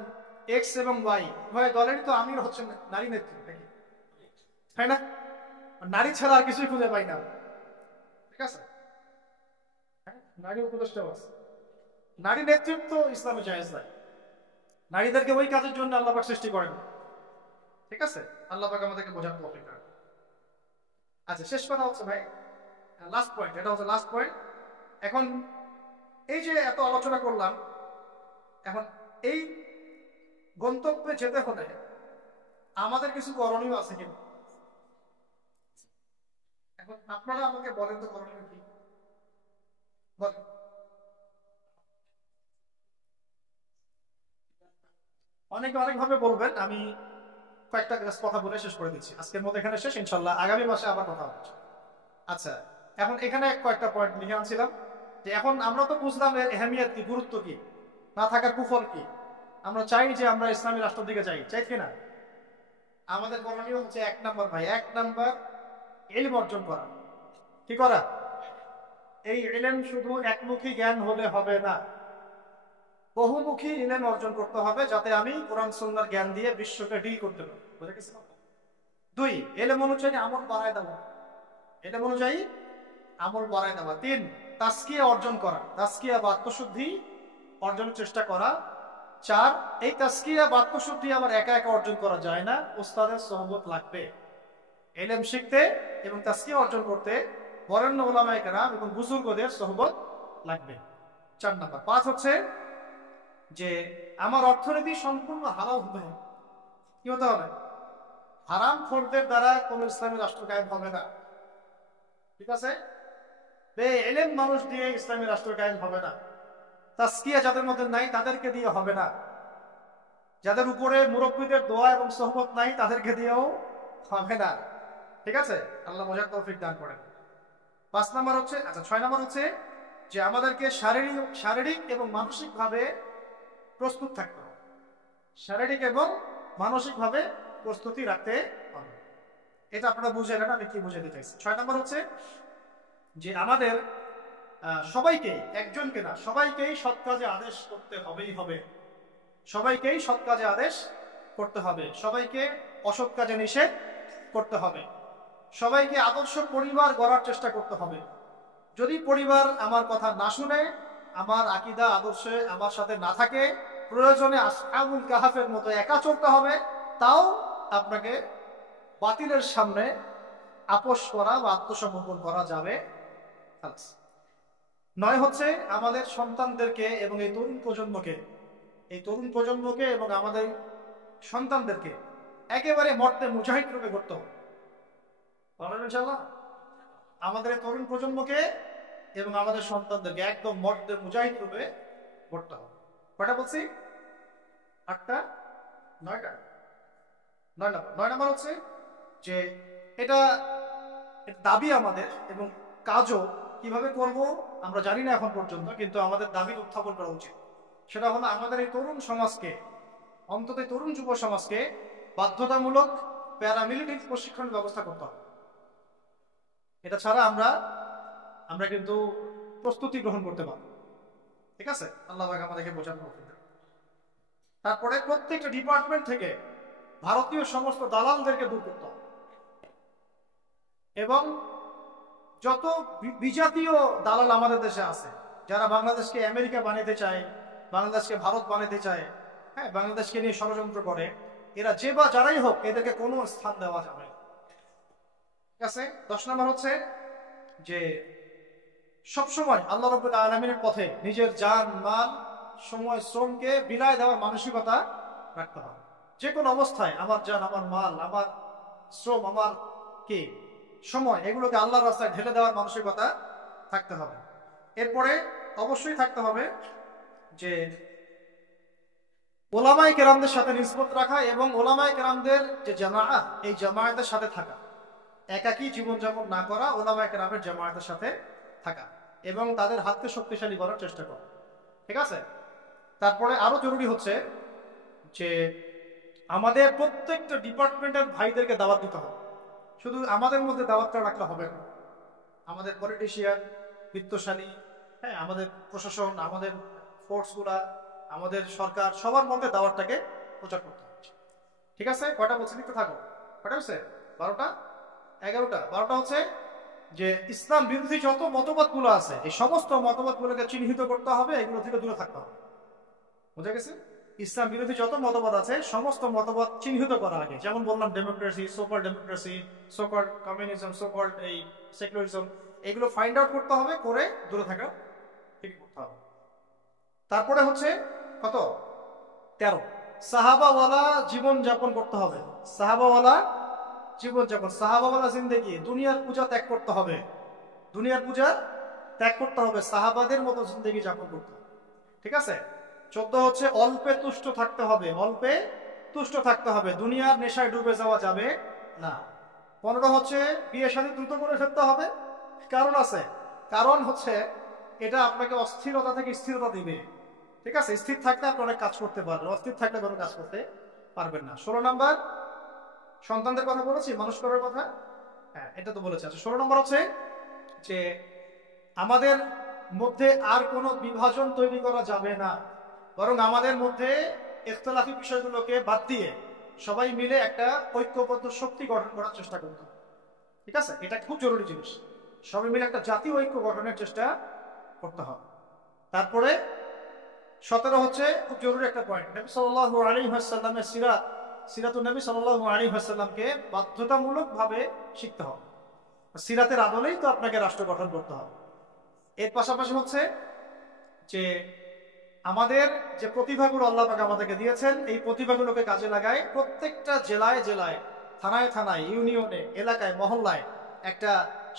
এক্স এবং ওয়াই উভয় দলেরই তো আমির হচ্ছে নারী নেত্রী, নাকি? তাই না? নারী ছাড়া আর কিছুই খুঁজে পাই না। ঠিক আছে, নারী উপদেষ্টাও আছে। নারী নেতৃত্ব ইসলামে জায়েজ নাই। নারীদেরকে ওই কাজের জন্য আল্লাহ পাক সৃষ্টি করেন। ঠিক আছে, আল্লাহ পাক আমাদেরকে বোঝার তৌফিক দান। আচ্ছা, শেষ কথা হচ্ছে ভাই, লাস্ট পয়েন্ট, এটা হচ্ছে লাস্ট পয়েন্ট। এখন এই যে এত আলোচনা করলাম, এখন এই গন্তব্যে যেতে হলে আমাদের কিছু করণীয় আছে কিনা? এখন আপনারা আমাকে বলেন তো করণীয় কি? বলেন। অনেকে অনেকভাবে বলবেন, আমি কয়েকটা কথা বলে শেষ করে দিচ্ছি। আজকের মতো এখানে শেষ, ইনশাল্লাহ আগামী মাসে আবার কথা হচ্ছে। আচ্ছা, এখন এখানে কয়েকটা পয়েন্ট লিখে আনছিলাম যে এখন আমরা তো বুঝলাম এর আহমিয়ত কি, গুরুত্ব কি, না থাকার কুফল কি। আমরা চাই যে আমরা ইসলামী রাষ্ট্রের দিকে চাই কিনা? আমাদের করণীয় হচ্ছে 1 নাম্বার ভাই, 1 নাম্বার ইলম অর্জন করা। কি করা? এই ইলম শুধু একমুখী জ্ঞান হলে হবে না, বহুমুখী ইলম অর্জন করতে হবে, যাতে আমি কোরআন সুন্নাহর জ্ঞান দিয়ে বিশ্বকে ডিল করতে পারি। বুঝে গেছে? 2, ইলম অনুযায়ী আমল বাড়ায় দেওয়া। ইলম অনুযায়ী আমল বাড়ায় দেওয়া। 3, তাজকিয়া অর্জন করা, তাজকিয়া বা আত্মশুদ্ধি অর্জনের চেষ্টা করা। 4, এই তাজকিয়া বা আত্মশুদ্ধি আবার একা একা অর্জন করা যায় না, উস্তাদের সোহবত লাগবে। ইলম শিখতে এবং তাজকিয়া অর্জন করতে বরেণ্য উলামায়ে কেরাম এবং বুজুর্গদের সোহবত লাগবে। 4 নাম্বার। 5 হচ্ছে যে আমার অর্থনীতি সম্পূর্ণ হালাল হতে হবে। কি হতে হবে? হারাম খোরদের দ্বারা কোন ইসলামী রাষ্ট্র কায়েম হবে না। ঠিক আছে, বেইলম মানুষ দিয়ে ইসলামী রাষ্ট্র কায়েম হবে না। তাজকিয়া যাদের মধ্যে নাই তাদেরকে দিয়ে হবে না। যাদের উপরে মুরব্বীদের দোয়া এবং সোহবত নাই তাদেরকে দিয়েও হবে না। ঠিক আছে, আল্লাহ বোঝার তৌফিক দান করেন। 5 নাম্বার হচ্ছে, আচ্ছা 6 নাম্বার হচ্ছে যে আমাদেরকে শারীরিক এবং মানসিক ভাবে প্রস্তুত থাকতে হবে। শারীরিক এবং মানসিক ভাবে প্রস্তুতি রাখতে হবে। এটা আপনারা বুঝে নেন আমি কি বুঝাতে চাইছি। 6 নাম্বার হচ্ছে যে আমাদের সবাইকে, একজনকে না, সবাইকেই সৎ কাজে আদেশ করতে হবে। সবাইকেই সৎ কাজে আদেশ করতে হবে, সবাইকে অসৎ কাজে নিষেধ করতে হবে, সবাইকে আদর্শ পরিবার গড়ার চেষ্টা করতে হবে। যদি পরিবার আমার কথা না শুনে, আমার আকীদা আদর্শে আমার সাথে না থাকে, প্রয়োজনে আসহাবুল কাহাফের মতো একা চলতে হবে, তাও আপনাকে বাতিলের সামনে আপোষ করা বা আত্মসমর্পণ করা যাবে। 9 হচ্ছে আমাদের সন্তানদেরকে এবং এই তরুণ প্রজন্মকে এবং আমাদের সন্তানদেরকে একেবারে মর্তে মুজাহিদ রূপে করতে হবে। ইনশাআল্লাহ আমাদের তরুণ প্রজন্মকে এবং আমাদের সন্তানদেরকে একদম মর্তে মুজাহিদ রূপে করতে হবে। কয়টা বলছি? 8টা? 9টা? 9 নাম্বার হচ্ছে যে এটা দাবি আমাদের এবং কাজও কিভাবে করব আমরা জানি না এখন পর্যন্ত, কিন্তু আমাদের দাবি উত্থাপন করা উচিত। সেটা হলো আমাদের এই তরুণ সমাজকে, অন্তত তরুণ যুব সমাজকে বাধ্যতামূলক প্যারামিলিটারি প্রশিক্ষণ ব্যবস্থা করতে হবে। এটা ছাড়া আমরা কিন্তু প্রস্তুতি গ্রহণ করতে পারবো। ঠিক আছে, আল্লাহ পাক আমাদেরকে বোঝার তৌফিক দান। তারপরে প্রত্যেকটা ডিপার্টমেন্ট থেকে ভারতীয় সমস্ত দালালদেরকে দূর করতে হবে এবং যত বিজাতীয় দালাল আমাদের দেশে আছে, যারা বাংলাদেশকে আমেরিকা বানাতে চায়, বাংলাদেশকে ভারত বানাতে চায়, হ্যাঁ, বাংলাদেশকে নিয়ে ষড়যন্ত্র করে, এরা যে বা যারাই হোক এদেরকে কোনো স্থান দেওয়া যাবে না। ঠিক আছে। 10 নম্বর হচ্ছে যে সবসময় আল্লাহ রাব্বুল আলামিনের পথে নিজের জান, মাল, সময়, শ্রমকে বিলায় দেওয়ার মানসিকতা রাখতে হবে। যে কোনো অবস্থায় আমার জান, আমার মাল, আমার শ্রম, আমার কি সময়, এগুলোকে আল্লাহর রাস্তায় ঢেলে দেওয়ার মানসিকতা থাকতে হবে। এরপরে অবশ্যই থাকতে হবে যে ওলামায়ে কেরামদের সাথে নিসবত রাখা এবং ওলামায়ে কেরামদের যে জামাআত, এই জামায়াতের সাথে থাকা, একাকী জীবনযাপন না করা, ওলামায়ে কেরামের জামায়াতের সাথে থাকা এবং তাদের হাতকে শক্তিশালী করার চেষ্টা করা। ঠিক আছে? তারপরে আরো জরুরি হচ্ছে যে আমাদের প্রত্যেকটা ডিপার্টমেন্টের ভাইদেরকে দাওয়াত দিতে হবে। শুধু আমাদের মধ্যে দাওয়াতটা রাখলে হবে না, আমাদের পলিটিশিয়ান, বিত্তশালী, হ্যাঁ, আমাদের প্রশাসন, আমাদের ফোর্সগুলা, আমাদের সরকার, সবার মধ্যে দাওয়াতটাকে প্রচার করতে হবে। ঠিক আছে? কয়টা বলছি লিখতে থাকো। কয়টা হচ্ছে? 12টা, 11টা। 12টা হচ্ছে যে ইসলাম বিরোধী যত মতবাদগুলো আছে, এই সমস্ত মতবাদগুলোকে চিহ্নিত করতে হবে, এগুলো থেকে দূরে থাকতে হবে। বুঝা গেছে? ইসলাম বিরোধী যত মতবাদ আছে সমস্ত মতবাদ চিহ্নিত করা আগে। যেমন বললাম ডেমোক্রেসি, সোকল ডেমোক্রেসি, সোকল কমিউনিজম, সোকল এই সেকুলারিজম, এগুলো ফাইন্ড আউট করতে হবে, করে দূরে থাকা ঠিক করতে হবে। তারপরে হচ্ছে কত? 13, সাহাবাওয়ালা জীবন যাপন করতে হবে। সাহাবাওয়ালা জীবনযাপন, সাহাবাওয়ালা জিন্দেগি, দুনিয়ার পূজা ত্যাগ করতে হবে, দুনিয়ার পূজা ত্যাগ করতে হবে, সাহাবাদের মতো জিন্দেগি যাপন করতে হবে। ঠিক আছে? 14 হচ্ছে অল্পে তুষ্ট থাকতে হবে, অল্পে তুষ্ট থাকতে হবে, দুনিয়ার নেশায় ডুবে যাওয়া যাবে না। 15 হচ্ছে বিয়ে শাদী দ্রুত করে ফেলতে হবে। কারণ আছে, কারণ হচ্ছে এটা আপনাকে অস্থিরতা থেকে স্থিরতা দিবে। ঠিক আছে? স্থির থাকলে আপনি অনেক কাজ করতে পারবেন, অস্থির থাকলে কোনো কাজ করতে পারবেন না। 16 নম্বর সন্তানদের কথা বলেছি, মানুষ করার কথা, হ্যাঁ এটা তো বলেছি। আচ্ছা, 16 নম্বর হচ্ছে যে আমাদের মধ্যে আর কোনো বিভাজন তৈরি করা যাবে না, বরং আমাদের মধ্যে ইখতিলাফি বিষয়গুলোকে বাদ দিয়ে সবাই মিলে একটা ঐক্যবদ্ধ শক্তি গঠন করার চেষ্টা করতে হবে। ঠিক আছে? এটা খুব জরুরি জিনিস, সবাই মিলে একটা জাতীয় ঐক্য গঠনের চেষ্টা করতে হবে। তারপরে 17 হচ্ছে খুব জরুরি একটা পয়েন্ট, নবী সাল্লাল্লাহু আলাইহি ওয়াসাল্লামের সিরাত, সিরাতুন নবী সাল্লাল্লাহু আলাইহি ওয়াসাল্লামকে বাধ্যতামূলকভাবে শিখতে হবে। সিরাতের আদলেই তো আপনাকে রাষ্ট্র গঠন করতে হবে। এর পাশাপাশি হচ্ছে যে আমাদের যে প্রতিভাগুলো আল্লাহ পাক আমাদেরকে দিয়েছেন, এই প্রতিভাগুলোকে কাজে লাগায় প্রত্যেকটা জেলায় জেলায়, থানায় থানায়, ইউনিয়নে, এলাকায়, মহল্লায় একটা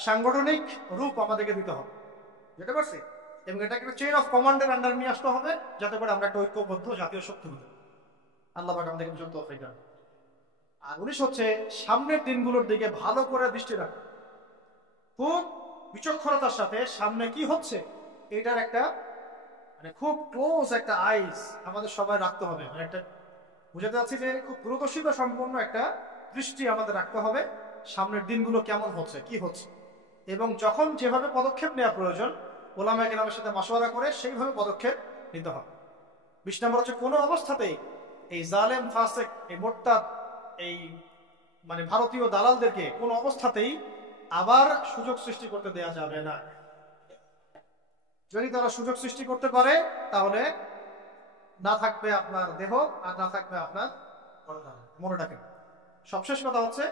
সাংগঠনিক রূপ আমাদেরকে দিতে হবে। বুঝতে পারছি? এবং এটাকে একটা চেইন অফ কমান্ডের আন্ডার নিয়ে আসতে হবে, যাতে করে আমরা একটা ঐক্যবদ্ধ জাতীয় শক্তি হতে পারি। আল্লাহ পাক আমাদেরকে তৌফিক দান। আর 19 হচ্ছে সামনের দিনগুলোর দিকে ভালো করে দৃষ্টি রাখা, খুব বিচক্ষণতার সাথে সামনে কি হচ্ছে এটার একটা মানে খুব ক্লোজ একটা আইস আমাদের সবাই রাখতে হবে। মানে একটা বুঝাতে চাচ্ছি যে খুব দূরদর্শিতা সম্পন্ন একটা দৃষ্টি আমাদের রাখতে হবে, সামনের দিনগুলো কেমন হচ্ছে, কি হচ্ছে, এবং যখন যেভাবে পদক্ষেপ নেওয়া প্রয়োজন ওলামায়ে কেরামের সাথে মাশওয়ারা করে সেইভাবে পদক্ষেপ নিতে হবে। 20 নম্বর হচ্ছে কোনো অবস্থাতেই এই জালেম, ফাসেক, এই মোরতাদ, এই মানে ভারতীয় দালালদেরকে কোনো অবস্থাতেই আবার সুযোগ সৃষ্টি করতে দেয়া যাবে না। যদি তারা সুযোগ সৃষ্টি করতে পারে তাহলে না থাকবে আপনার দেহ আর না থাকবে আপনার মনে রাখেন। সবশেষ কথা হচ্ছে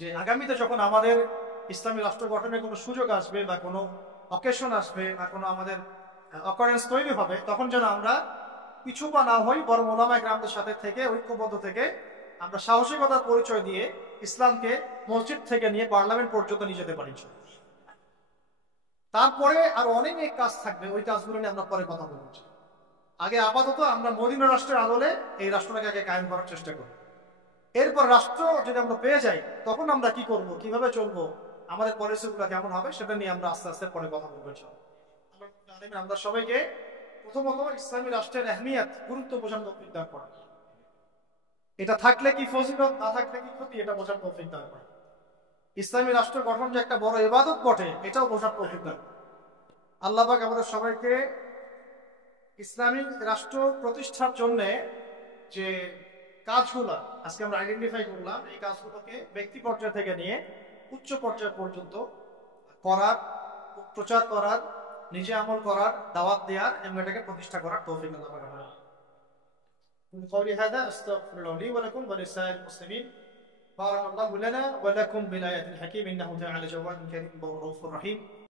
যে আগামীতে যখন আমাদের ইসলামী রাষ্ট্র গঠনের কোনো সুযোগ আসবে বা কোনো অকেশন আসবে বা কোনো আমাদের অকারেন্স তৈরি হবে, তখন যেন আমরা পিছু পা না হই, বরং ওলামায়ে কেরামদের সাথে থেকে ঐক্যবদ্ধ থেকে আমরা সাহসিকতার পরিচয় দিয়ে ইসলামকে মসজিদ থেকে নিয়ে পার্লামেন্ট পর্যন্ত নিয়ে যেতে পারি। তারপরে আর অনেক কাজ থাকবে, ওই কাজগুলো নিয়ে আমরা পরে কথা বলবো। আগে আপাতত আমরা মদিনা রাষ্ট্রের আদলে এই রাষ্ট্রটাকে আগে কায়েম করার চেষ্টা করি। এরপর রাষ্ট্র যদি আমরা পেয়ে যাই তখন আমরা কি করব, কিভাবে চলবো, আমাদের পলিসিগুলো কেমন হবে, সেটা নিয়ে আমরা আস্তে আস্তে পরে কথা বলবো। আমরা সবাইকে প্রথমত ইসলামী রাষ্ট্রের আহমিয়ত, গুরুত্ব বোঝার তৌফিক দান করা, এটা থাকলে কি ফজিলত, না থাকলে কি ক্ষতি, এটা বোঝার তৌফিক দান করা। ইসলামী রাষ্ট্র গঠন যে একটা বড় ইবাদত বটে, এটাও বোঝার তৌফিক দান। আল্লাহ পাক আমাদের সবাইকে ইসলামী রাষ্ট্র প্রতিষ্ঠার জন্য যে কাজগুলো আজকে আমরা আইডেন্টিফাই করলাম, এই কাজগুলোকে ব্যক্তি পর্যায় থেকে নিয়ে উচ্চ পর্যায় পর্যন্ত করার, প্রচার করার, নিজে আমল করার, দাওয়াত দেওয়ার এবং এটাকে প্রতিষ্ঠা করার তৌফিক আল্লাহ পাক আমাদের। قولي هذا استغفر الله لي ولكم ولسائر المسلمين. بارك الله لنا ولكم بالآيات الحكيم إنه تعالى جواد كريم رؤوف رحيم.